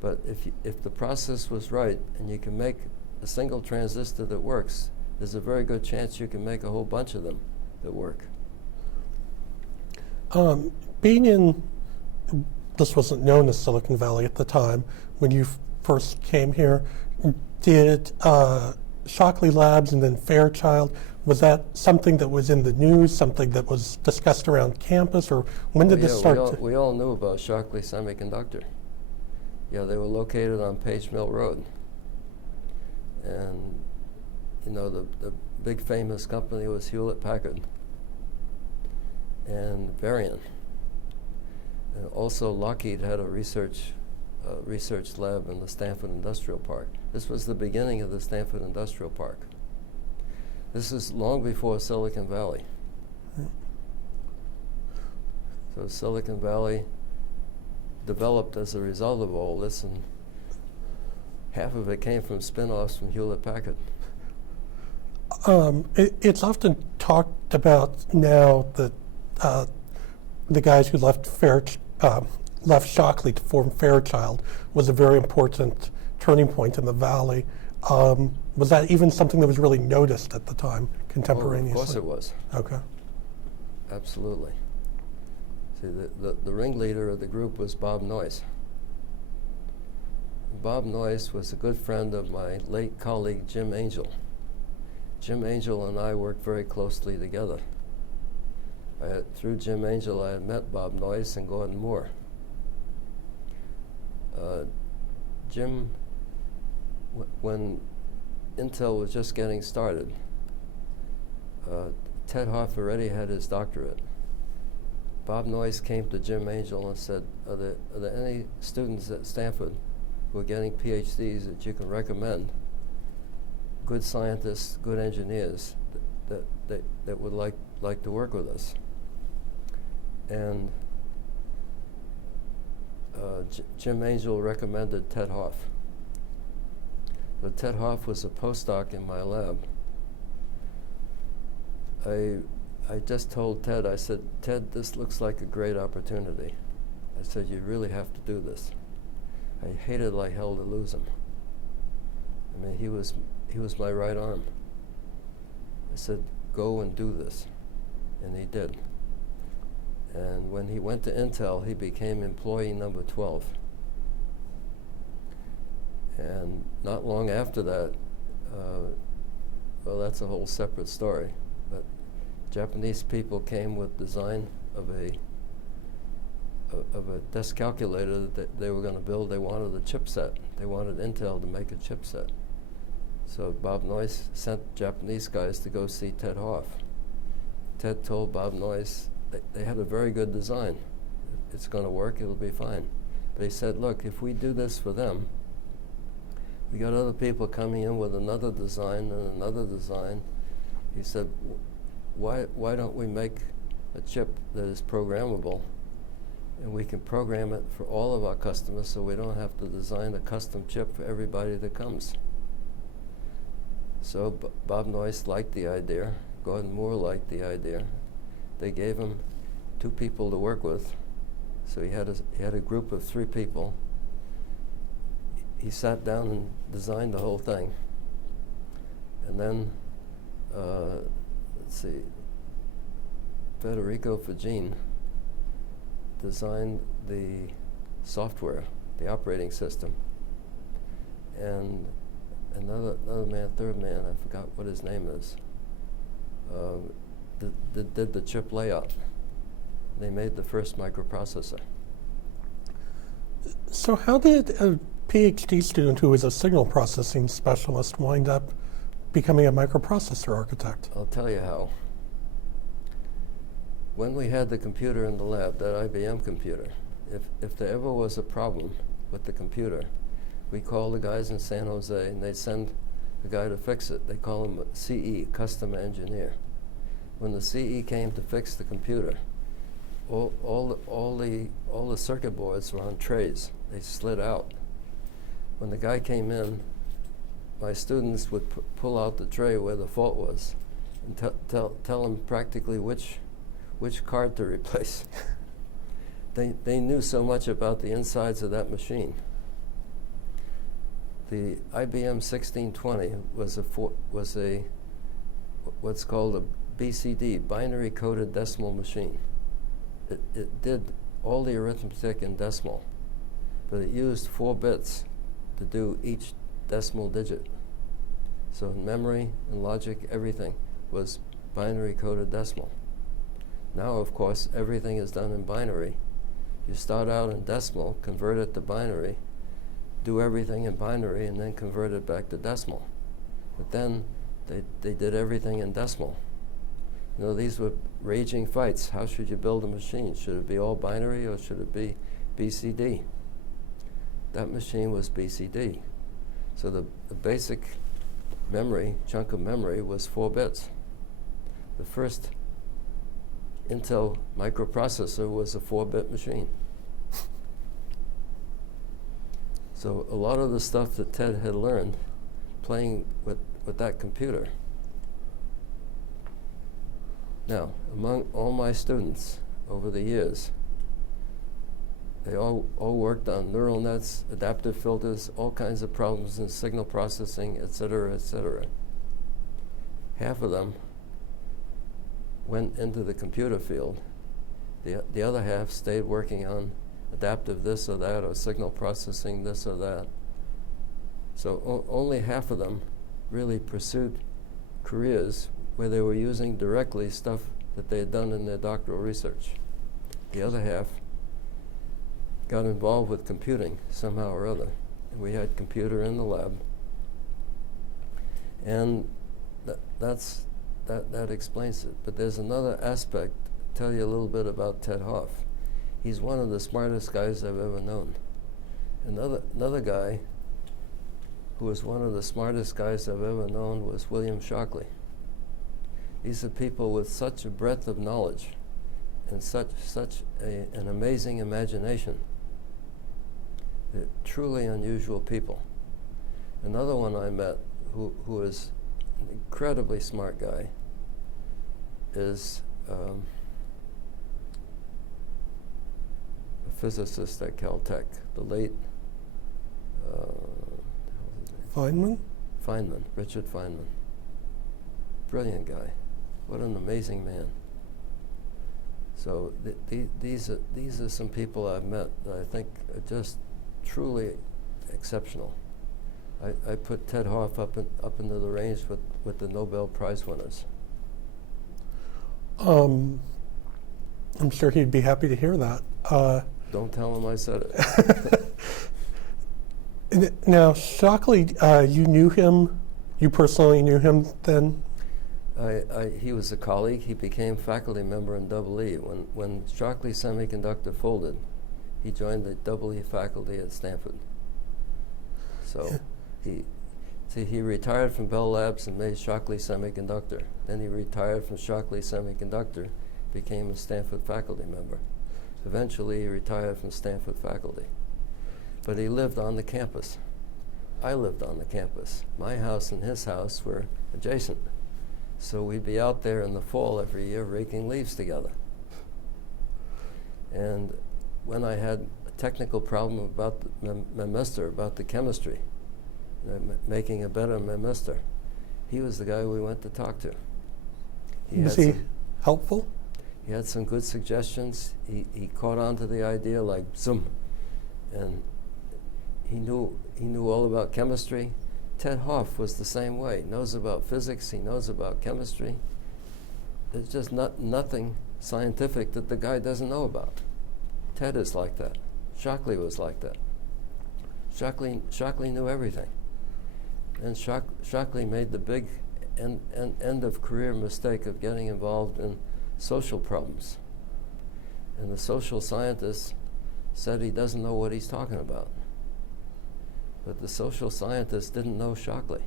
but if the process was right and you can make a single transistor that works, there's a very good chance you can make a whole bunch of them that work. This wasn't known as Silicon Valley at the time, when you first came here, did Shockley Labs and then Fairchild, was that something that was in the news, something that was discussed around campus, or when did this start? We all knew about Shockley Semiconductor. Yeah, they were located on Page Mill Road. And, you know, the big famous company was Hewlett-Packard and Varian. And also Lockheed had a research lab in the Stanford Industrial Park. This was the beginning of the Stanford Industrial Park. This is long before Silicon Valley. So Silicon Valley developed as a result of all this, and half of it came from spin-offs from Hewlett-Packard. It's often talked about now that the guys who left Shockley to form Fairchild was a very important turning point in the Valley. Was that even something that was really noticed at the time, contemporaneously? Oh, of course it was. Okay. Absolutely. See, the ringleader of the group was Bob Noyce. Bob Noyce was a good friend of my late colleague Jim Angel. Jim Angel and I worked very closely together. Through Jim Angel, I had met Bob Noyce and Gordon Moore. Jim, when Intel was just getting started, Ted Hoff already had his doctorate. Bob Noyce came to Jim Angel and said, are there any students at Stanford who are getting PhDs that you can recommend, good scientists, good engineers, that would like to work with us? And Jim Angel recommended Ted Hoff. But Ted Hoff was a postdoc in my lab. I just told Ted, I said, Ted, this looks like a great opportunity. I said, you really have to do this. I hated like hell to lose him. I mean, he was my right arm. I said, go and do this. And he did. And when he went to Intel, he became employee number 12. And not long after that, well, that's a whole separate story, but Japanese people came with design of a desk calculator that they were going to build. They wanted a chipset. They wanted Intel to make a chipset. So Bob Noyce sent Japanese guys to go see Ted Hoff. Ted told Bob Noyce they had a very good design. It's going to work, it'll be fine. But he said, look, if we do this for them, we got other people coming in with another design and another design. He said, why don't we make a chip that is programmable, and we can program it for all of our customers so we don't have to design a custom chip for everybody that comes. So Bob Noyce liked the idea. Gordon Moore liked the idea. They gave him 2 people to work with. So he had a group of 3 people. He sat down and designed the whole thing. And then, let's see, Federico Fagin designed the software, the operating system. And another man, third man, I forgot what his name is, did the chip layout. They made the first microprocessor. So how did a PhD student who is a signal processing specialist wind up becoming a microprocessor architect? I'll tell you how. When we had the computer in the lab, that IBM computer, if there ever was a problem with the computer, we called the guys in San Jose and they'd send a guy to fix it. They call him a CE, custom engineer. When the CE came to fix the computer, all the circuit boards were on trays. They slid out. When the guy came in, my students would pull out the tray where the fault was and tell him practically which card to replace. They knew so much about the insides of that machine. The IBM 1620 was what's called a BCD, binary coded decimal machine. It did all the arithmetic in decimal, but it used 4 bits to do each decimal digit. So in memory and logic, everything was binary coded decimal. Now, of course, everything is done in binary. You start out in decimal, convert it to binary, do everything in binary, and then convert it back to decimal. But then they did everything in decimal. You know, these were raging fights. How should you build a machine? Should it be all binary or should it be BCD? That machine was BCD. So the basic memory, chunk of memory, was 4 bits. The first Intel microprocessor was a 4-bit machine. So a lot of the stuff that Ted had learned playing with that computer. Now, among all my students over the years, they all worked on neural nets, adaptive filters, all kinds of problems in signal processing, et cetera, et cetera. Half of them went into the computer field. The other half stayed working on adaptive this or that, or signal processing this or that. So only half of them really pursued careers where they were using directly stuff that they had done in their doctoral research. The other half got involved with computing somehow or other. And we had computer in the lab. And that explains it. But there's another aspect. Tell you a little bit about Ted Hoff. He's one of the smartest guys I've ever known. Another guy who was one of the smartest guys I've ever known was William Shockley. These are people with such a breadth of knowledge and such an amazing imagination. They're truly unusual people. Another one I met who is an incredibly smart guy is a physicist at Caltech, the late Feynman? Feynman, Richard Feynman. Brilliant guy. What an amazing man. So these are some people I've met that I think are just truly exceptional. I put Ted Hoff up into the range with the Nobel Prize winners. I'm sure he'd be happy to hear that. Don't tell him I said it. Now, Shockley, you knew him. You personally knew him then? He was a colleague. He became faculty member in EE. When Shockley Semiconductor folded, he joined the EE faculty at Stanford. So he retired from Bell Labs and made Shockley Semiconductor. Then he retired from Shockley Semiconductor, became a Stanford faculty member. Eventually, he retired from Stanford faculty. But he lived on the campus. I lived on the campus. My house and his house were adjacent. So we'd be out there in the fall every year raking leaves together. And when I had a technical problem about the memester, about the chemistry, making a better memester, he was the guy we went to talk to. Was he helpful? He had some good suggestions. He caught on to the idea like zoom, and he knew all about chemistry. Ted Hoff was the same way. He knows about physics. He knows about chemistry. There's just nothing scientific that the guy doesn't know about. Ted is like that. Shockley was like that. Shockley knew everything. And Shockley made the big end of career mistake of getting involved in social problems. And the social scientist said he doesn't know what he's talking about. But the social scientist didn't know Shockley.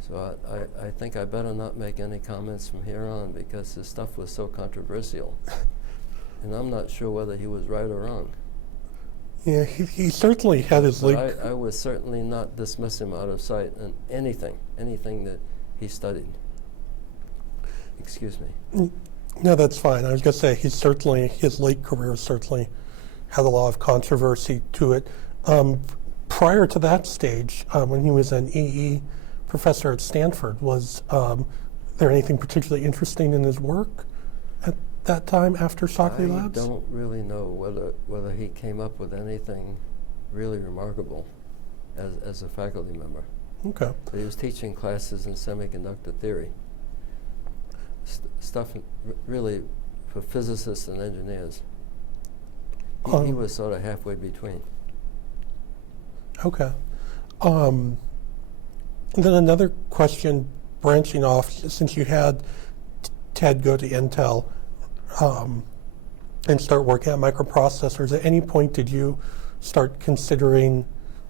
So I think I better not make any comments from here on because his stuff was so controversial. And I'm not sure whether he was right or wrong. Yeah, he certainly had his But I would certainly not dismiss him out of sight in anything that he studied. Excuse me. No, that's fine. I was going to say his late career certainly had a lot of controversy to it. Prior to that stage, when he was an EE professor at Stanford, was there anything particularly interesting in his work at that time after Shockley Labs? I don't really know whether he came up with anything really remarkable as a faculty member. Okay. But he was teaching classes in semiconductor theory. Stuff really for physicists and engineers. He was sort of halfway between. Okay. And then another question branching off, since you had Ted go to Intel and start working at microprocessors, at any point did you start considering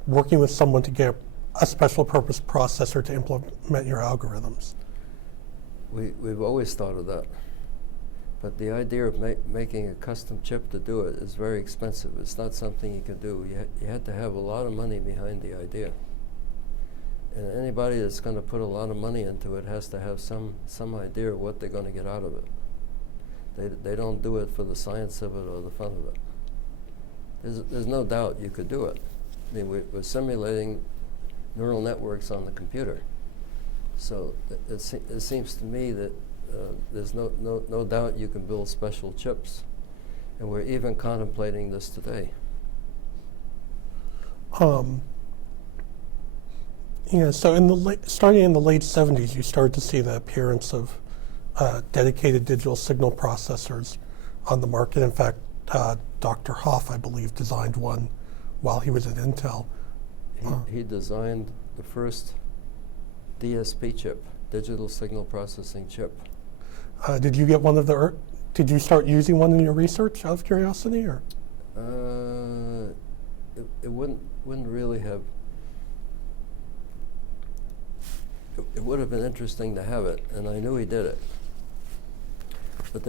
working with someone to get a special purpose processor to implement your algorithms? We've always thought of that. But the idea of making a custom chip to do it is very expensive. It's not something you can do. You had to have a lot of money behind the idea. And anybody that's going to put a lot of money into it has to have some idea of what they're going to get out of it. They don't do it for the science of it or the fun of it. There's no doubt you could do it. I mean, we're simulating neural networks on the computer. So it seems to me that there's no doubt you can build special chips. And we're even contemplating this today. Yeah, so starting in the late 70s, you started to see the appearance of dedicated digital signal processors on the market. In fact, Dr. Hoff, I believe, designed one while he was at Intel. He designed the first DSP chip, digital signal processing chip. Did you get one of the? Did you start using one in your research out of curiosity, or? It wouldn't really have. It would have been interesting to have it, and I knew he did it. But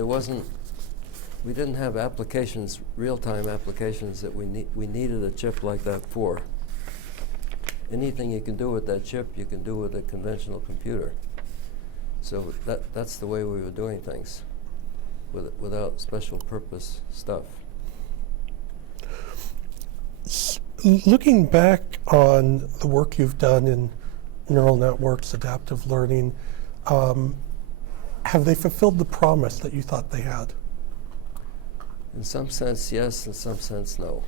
we didn't have applications, real-time applications that we needed a chip like that for. Anything you can do with that chip, you can do with a conventional computer. So that's the way we were doing things, without special purpose stuff. Looking back on the work you've done in neural networks, adaptive learning, have they fulfilled the promise that you thought they had? In some sense, yes. In some sense, no.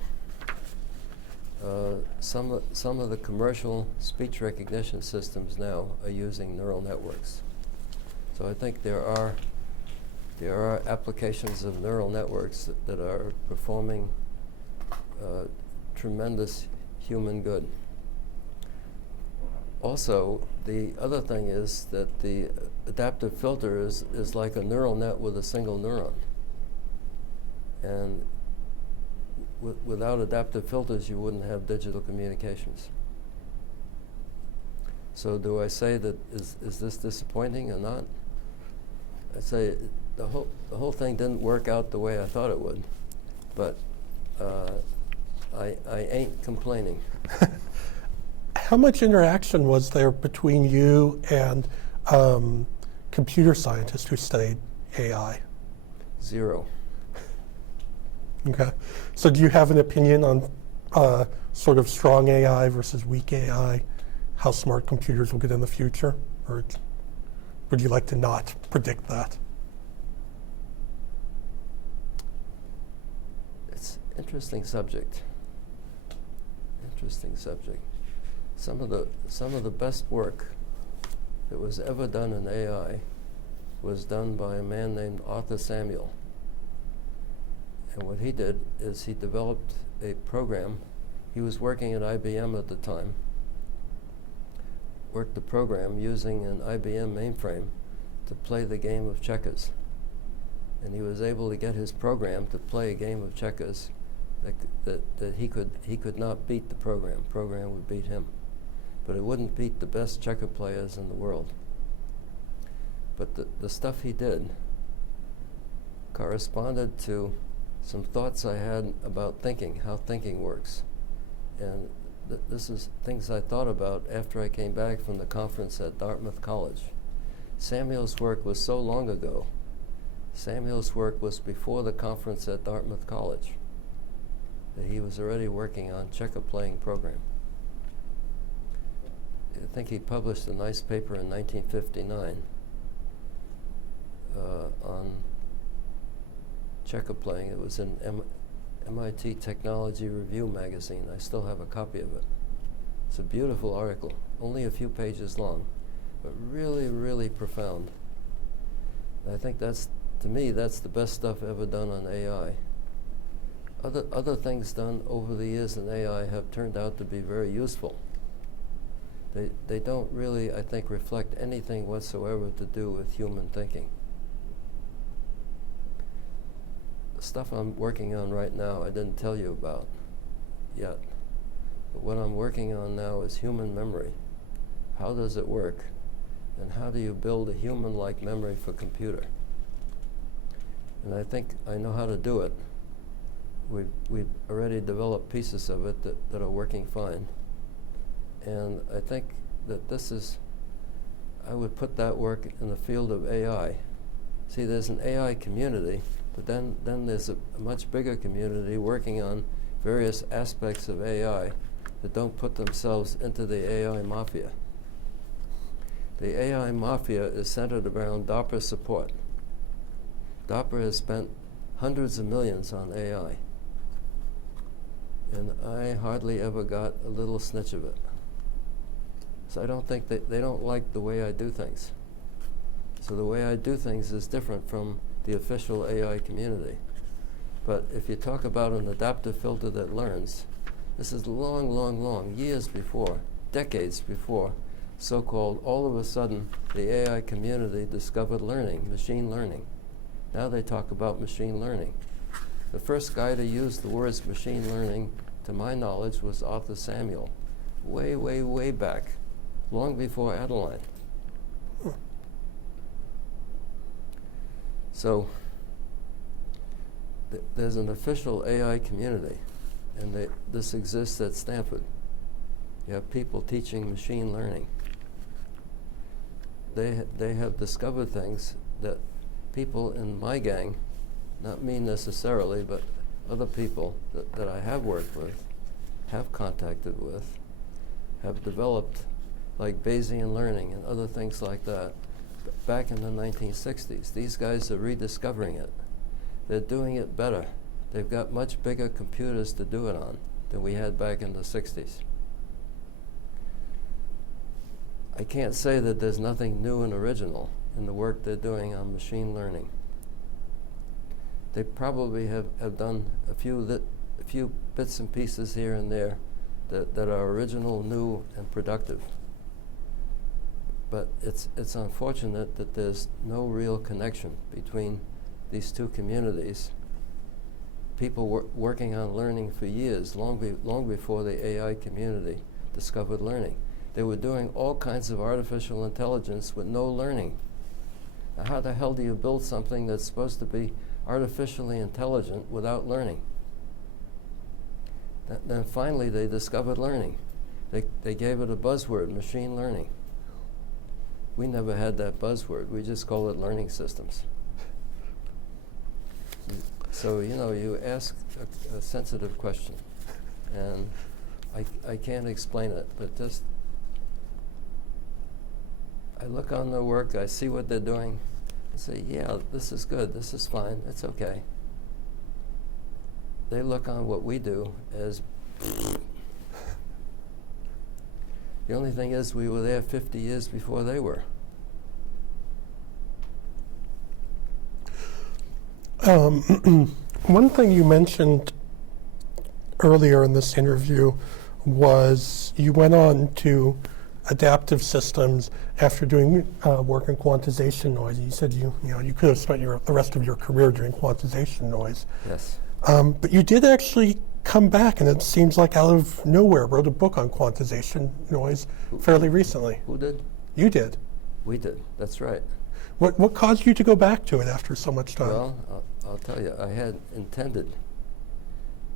Some of the commercial speech recognition systems now are using neural networks. So I think there are applications of neural networks that are performing tremendous human good. Also, the other thing is that the adaptive filter is like a neural net with a single neuron. And without adaptive filters, you wouldn't have digital communications. So do I say that is this disappointing or not? I say the whole thing didn't work out the way I thought it would, but I ain't complaining. How much interaction was there between you and computer scientists who studied AI? Zero. Okay. So do you have an opinion on sort of strong AI versus weak AI, how smart computers will get in the future? Or would you like to not predict that? It's an interesting subject. Interesting subject. Some of the best work that was ever done in AI was done by a man named Arthur Samuel. And what he did is he developed a program. He was working at IBM at the time. Worked the program using an IBM mainframe to play the game of checkers. And he was able to get his program to play a game of checkers that he could not beat the program. Program would beat him. But it wouldn't beat the best checker players in the world. But the stuff he did corresponded to some thoughts I had about thinking, how thinking works. And this is things I thought about after I came back from the conference at Dartmouth College. Samuel's work was so long ago. Samuel's work was before the conference at Dartmouth College, that he was already working on checker playing program. I think he published a nice paper in 1959 on checker playing. It was in MIT Technology Review magazine. I still have a copy of it. It's a beautiful article, only a few pages long, but really, really profound. And I think to me, that's the best stuff ever done on AI. Other things done over the years in AI have turned out to be very useful. They don't really, I think, reflect anything whatsoever to do with human thinking. The stuff I'm working on right now, I didn't tell you about yet. But what I'm working on now is human memory. How does it work? And how do you build a human-like memory for computer? And I think I know how to do it. We've already developed pieces of it that are working fine. And I think that I would put that work in the field of AI. See, there's an AI community, but then there's a much bigger community working on various aspects of AI that don't put themselves into the AI mafia. The AI mafia is centered around DARPA support. DARPA has spent hundreds of millions on AI, and I hardly ever got a little snitch of it. So I don't think they don't like the way I do things. So the way I do things is different from the official AI community. But if you talk about an adaptive filter that learns, this is long, years before, decades before, so-called, all of a sudden, the AI community discovered learning, machine learning. Now they talk about machine learning. The first guy to use the words machine learning, to my knowledge, was Arthur Samuel, way back, long before Adeline. So there's an official AI community, and this exists at Stanford. You have people teaching machine learning. They have discovered things that people in my gang, not me necessarily, but other people that I have worked with, have contacted with, have developed, like Bayesian learning and other things like that, back in the 1960s. These guys are rediscovering it. They're doing it better. They've got much bigger computers to do it on than we had back in the 60s. I can't say that there's nothing new and original in the work they're doing on machine learning. They probably have done a few bits and pieces here and there that are original, new, and productive. But it's unfortunate that there's no real connection between these two communities. People working on learning for years, long before the AI community discovered learning. They were doing all kinds of artificial intelligence with no learning. Now, how the hell do you build something that's supposed to be artificially intelligent without learning? Then finally they discovered learning. They gave it a buzzword, machine learning. We never had that buzzword. We just call it learning systems. So, you ask a sensitive question, and I can't explain it, but just I look on their work, I see what they're doing, I say, yeah, this is good, this is fine, it's okay. They look on what we do as the only thing is we were there 50 years before they were. One thing you mentioned earlier in this interview was you went on to adaptive systems after doing work in quantization noise. And you said you could have spent the rest of your career doing quantization noise. Yes. But you did actually come back, and it seems like out of nowhere, wrote a book on quantization noise fairly recently. Who did? You did. We did. That's right. What caused you to go back to it after so much time? Well, I'll tell you, I had intended.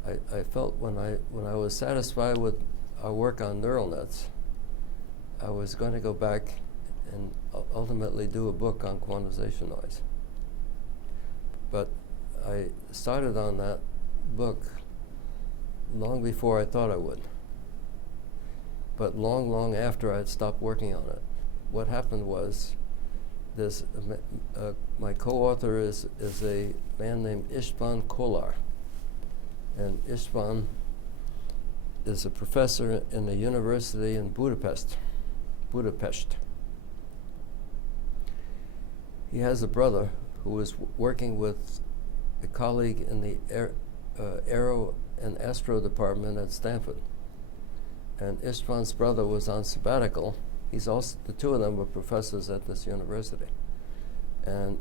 I felt when I was satisfied with our work on neural nets, I was going to go back and ultimately do a book on quantization noise. But I started on that book long before I thought I would. But long, long after I'd stopped working on it. What happened was, my co-author is a man named István Kolar. And István is a professor in a university in Budapest. He has a brother who was working with a colleague in the Aero and Astro department at Stanford. And István's brother was on sabbatical. The two of them were professors at this university. And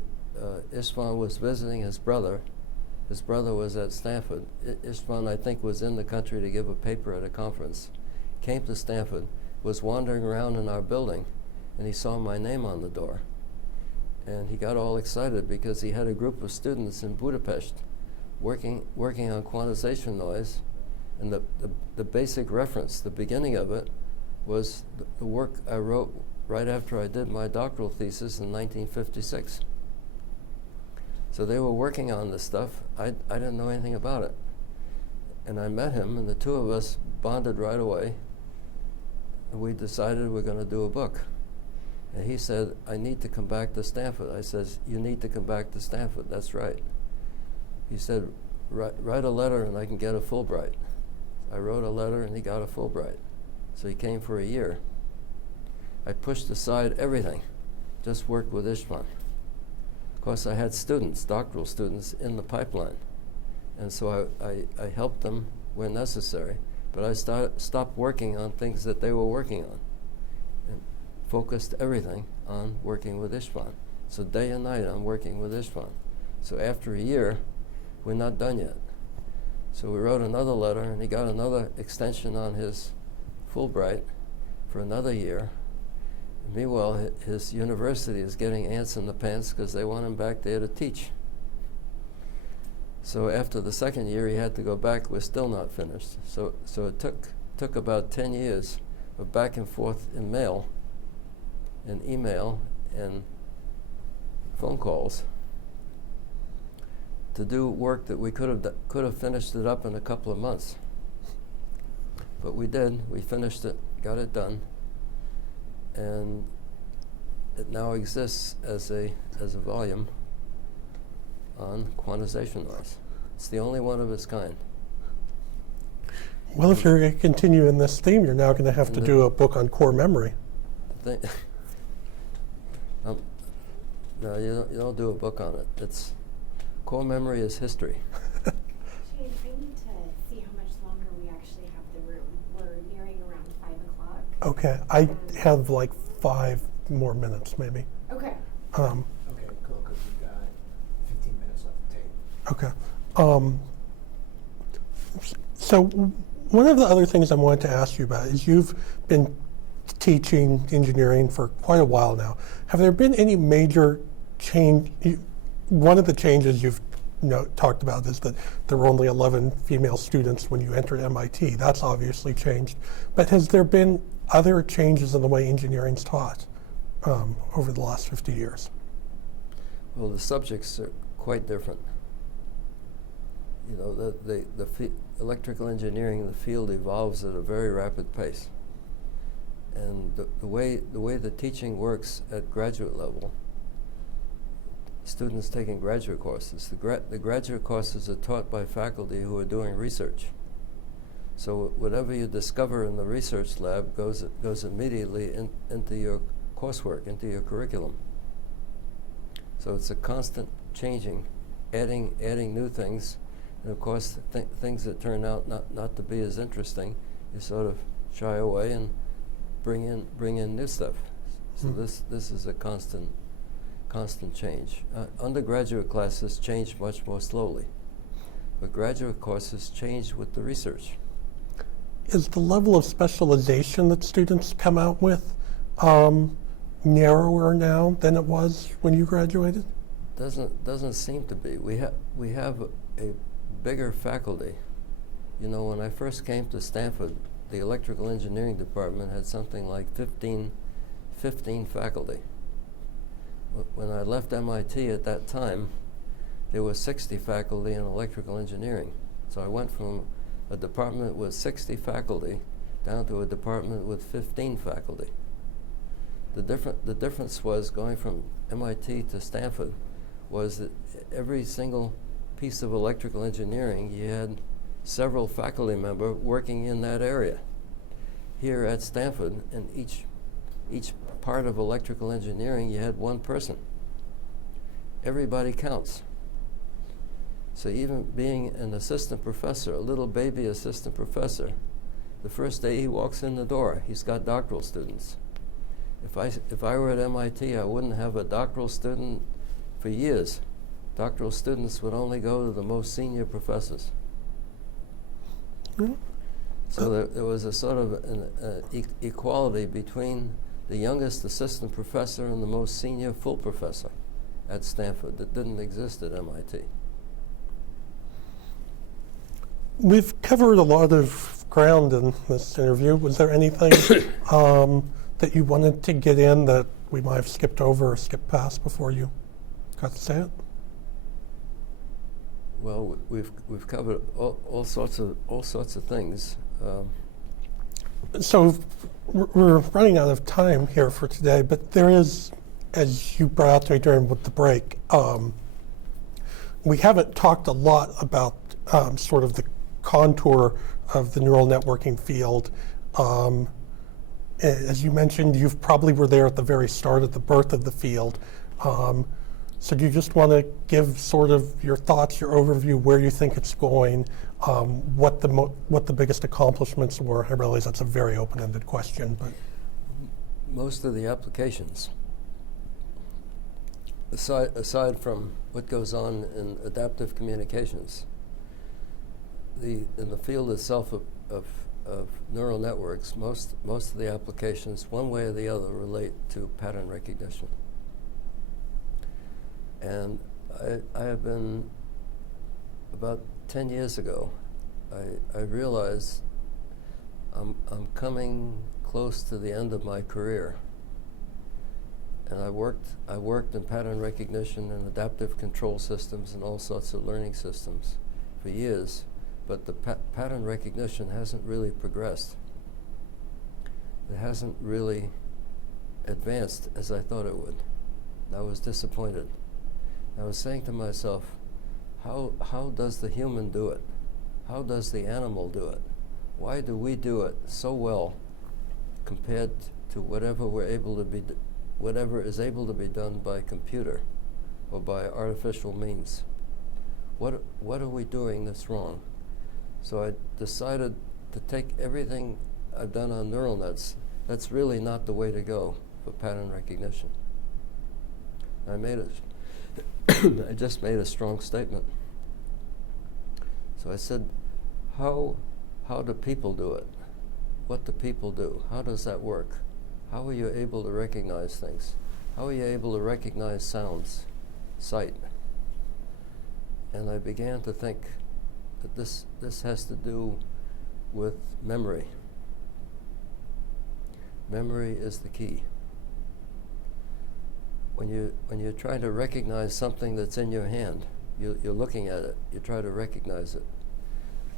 István was visiting his brother. His brother was at Stanford. István, I think, was in the country to give a paper at a conference. Came to Stanford, was wandering around in our building, and he saw my name on the door. And he got all excited because he had a group of students in Budapest working on quantization noise. And the basic reference, the beginning of it, was the work I wrote right after I did my doctoral thesis in 1956. So they were working on this stuff. I didn't know anything about it. And I met him, and the two of us bonded right away. And we decided we're going to do a book. And he said, I need to come back to Stanford. I says, you need to come back to Stanford. That's right. He said, write a letter and I can get a Fulbright. I wrote a letter and he got a Fulbright. So he came for a year. I pushed aside everything, just worked with István. Of course, I had students, doctoral students, in the pipeline. And so I helped them where necessary. But I stopped working on things that they were working on and focused everything on working with István. So day and night I'm working with István. So after a year, we're not done yet. So we wrote another letter, and he got another extension on his Fulbright for another year. And meanwhile, his university is getting ants in the pants because they want him back there to teach. So after the second year, he had to go back. We're still not finished. So it took about 10 years of back and forth in mail, and email, and phone calls to do work that we could have finished it up in a couple of months. But we did. We finished it, got it done, and it now exists as a volume on quantization noise. It's the only one of its kind. Well, if you're going to continue in this theme, you're now going to have to do a book on core memory. No, you don't do a book on it. It's core memory is history. Shane, I need to see how much longer we actually have the room. We're nearing around 5 o'clock. Okay, I have like 5 more minutes, maybe. Okay. Okay, cool, because we've got 15 minutes left to tape. Okay. So one of the other things I wanted to ask you about is you've been teaching engineering for quite a while now. Have there been any major change? One of the changes you've talked about is that there were only 11 female students when you entered MIT. That's obviously changed. But has there been other changes in the way engineering's taught over the last 50 years? Well, the subjects are quite different. You know, the electrical engineering, the field evolves at a very rapid pace. And the way the teaching works at graduate level, students taking graduate courses, the graduate courses are taught by faculty who are doing research. So whatever you discover in the research lab goes immediately into your coursework, into your curriculum. So it's a constant changing, adding new things, And of course, things that turn out not to be as interesting, you sort of shy away and bring in new stuff. So this is a constant change. Undergraduate classes change much more slowly, but graduate courses change with the research. Is the level of specialization that students come out with narrower now than it was when you graduated? Doesn't seem to be. We have a bigger faculty. You know, when I first came to Stanford, the electrical engineering department had something like 15 faculty. When I left MIT at that time, there were 60 faculty in electrical engineering. So I went from a department with 60 faculty down to a department with 15 faculty. The difference was going from MIT to Stanford was that every single piece of electrical engineering, you had several faculty members working in that area. Here at Stanford, in each part of electrical engineering, you had one person. Everybody counts. So even being an assistant professor, a little baby assistant professor, the first day he walks in the door, he's got doctoral students. If I were at MIT, I wouldn't have a doctoral student for years. Doctoral students would only go to the most senior professors. So there was a sort of an equality between the youngest assistant professor and the most senior full professor at Stanford that didn't exist at MIT. We've covered a lot of ground in this interview. Was there anything that you wanted to get in that we might have skipped over or skipped past before you got to say it? Well, we've covered all sorts of things. So we're running out of time here for today, but there is, as you brought out to me during the break, we haven't talked a lot about sort of the contour of the neural networking field. As you mentioned, you probably were there at the very start, at the birth of the field. So do you just want to give sort of your thoughts, your overview, where you think it's going, what the biggest accomplishments were? I realize that's a very open-ended question, but Most of the applications, aside from what goes on in adaptive communications, in the field itself of neural networks, most of the applications, one way or the other, relate to pattern recognition. And I have been, about 10 years ago, I realized I'm coming close to the end of my career. And I worked in pattern recognition and adaptive control systems and all sorts of learning systems for years, but the pattern recognition hasn't really progressed. It hasn't really advanced as I thought it would. And I was disappointed. I was saying to myself, how does the human do it? How does the animal do it? Why do we do it so well compared to whatever is able to be done by computer or by artificial means? What are we doing that's wrong? So I decided to take everything I've done on neural nets. That's really not the way to go for pattern recognition. I just made a strong statement. So I said, how do people do it? What do people do? How does that work? How are you able to recognize things? How are you able to recognize sounds, sight? And I began to think that this has to do with memory. Memory is the key. When you're trying to recognize something that's in your hand, you're looking at it, you try to recognize it.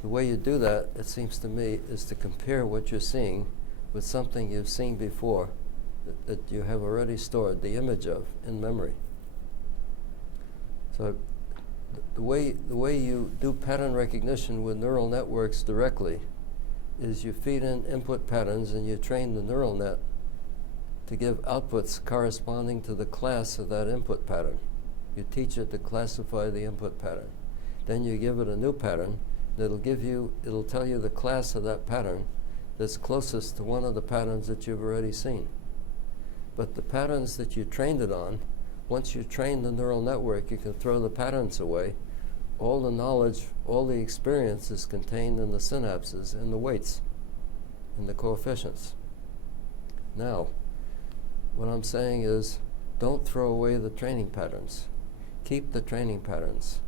The way you do that, it seems to me, is to compare what you're seeing with something you've seen before that you have already stored the image of in memory. So the way you do pattern recognition with neural networks directly is you feed in input patterns and you train the neural net to give outputs corresponding to the class of that input pattern. You teach it to classify the input pattern. Then you give it a new pattern. It'll tell you the class of that pattern that's closest to one of the patterns that you've already seen. But the patterns that you trained it on, once you train the neural network, you can throw the patterns away. All the knowledge, all the experience is contained in the synapses and the weights and the coefficients. Now, what I'm saying is, don't throw away the training patterns. Keep the training patterns.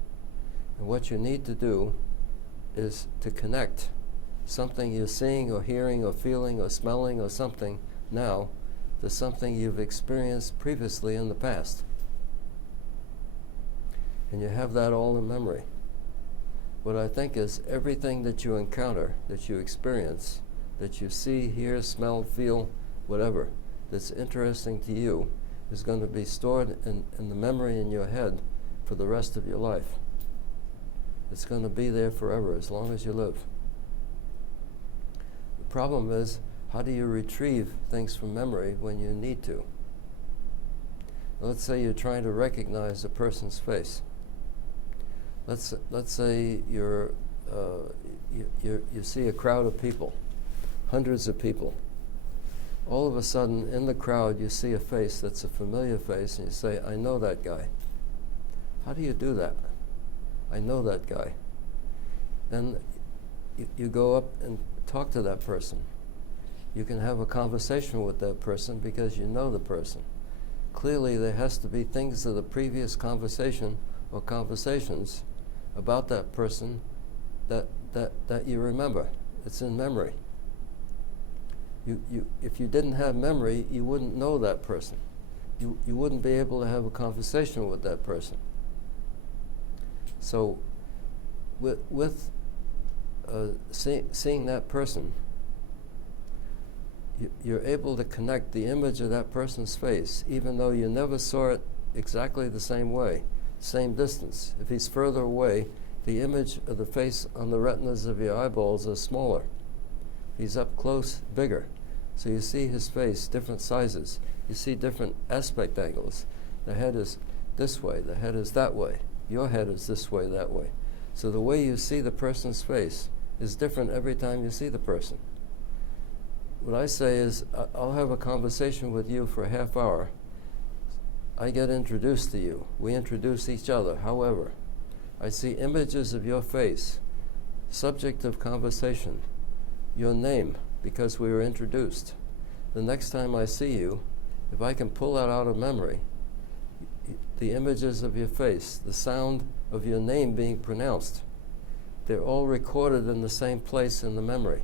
And what you need to do is to connect something you're seeing or hearing or feeling or smelling or something now to something you've experienced previously in the past. And you have that all in memory. What I think is everything that you encounter, that you experience, that you see, hear, smell, feel, whatever, that's interesting to you is going to be stored in the memory in your head for the rest of your life. It's going to be there forever, as long as you live. The problem is, how do you retrieve things from memory when you need to? Let's say you're trying to recognize a person's face. Let's say you see a crowd of people, hundreds of people. All of a sudden, in the crowd, you see a face that's a familiar face, and you say, I know that guy. How do you do that? I know that guy. Then you go up and talk to that person. You can have a conversation with that person because you know the person. Clearly, there has to be things of the previous conversation or conversations about that person that you remember. It's in memory. If you didn't have memory, you wouldn't know that person. You wouldn't be able to have a conversation with that person. So, with seeing that person, you're able to connect the image of that person's face, even though you never saw it exactly the same way, same distance. If he's further away, the image of the face on the retinas of your eyeballs is smaller. He's up close, bigger. So you see his face, different sizes. You see different aspect angles. The head is this way, the head is that way. Your head is this way, that way. So the way you see the person's face is different every time you see the person. What I say is, I'll have a conversation with you for a half hour. I get introduced to you. We introduce each other. However, I see images of your face, subject of conversation, your name, because we were introduced. The next time I see you, if I can pull that out of memory, the images of your face, the sound of your name being pronounced, they're all recorded in the same place in the memory.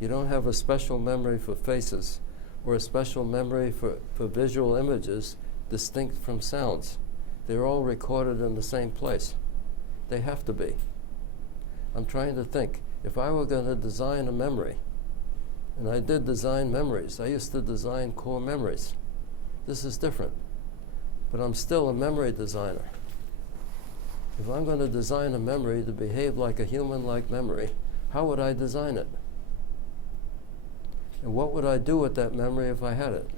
You don't have a special memory for faces or a special memory for visual images distinct from sounds. They're all recorded in the same place. They have to be. I'm trying to think, if I were going to design a memory, and I did design memories, I used to design core memories. This is different, but I'm still a memory designer. If I'm going to design a memory to behave like a human-like memory, how would I design it? And what would I do with that memory if I had it?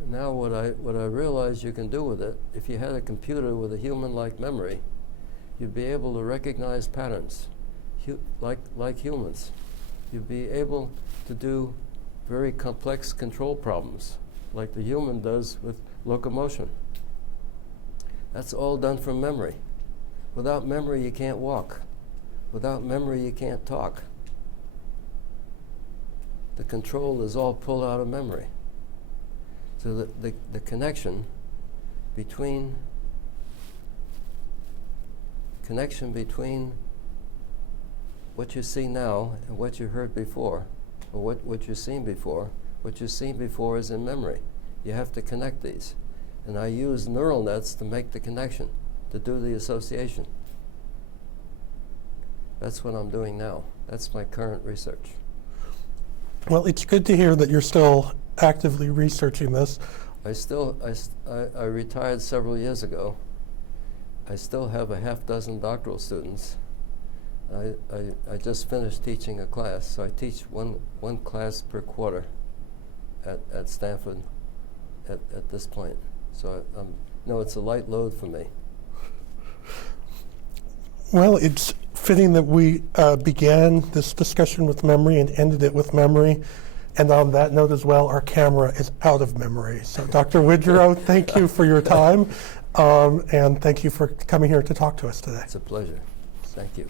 And now what I realize you can do with it, if you had a computer with a human-like memory, you'd be able to recognize patterns, like humans. You'd be able to do very complex control problems, like the human does with locomotion. That's all done from memory. Without memory, you can't walk. Without memory, you can't talk. The control is all pulled out of memory. So the connection between what you see now and what you heard before, or what you've seen before, what you've seen before is in memory. You have to connect these. And I use neural nets to make the connection, to do the association. That's what I'm doing now. That's my current research. Well, it's good to hear that you're still actively researching this. I retired several years ago. I still have a half dozen doctoral students. I just finished teaching a class, so I teach one class per quarter at Stanford at this point. So no, it's a light load for me. Well, it's fitting that we began this discussion with memory and ended it with memory. And on that note as well, our camera is out of memory. So Dr. Widrow, thank you for your time. And thank you for coming here to talk to us today. It's a pleasure. Thank you.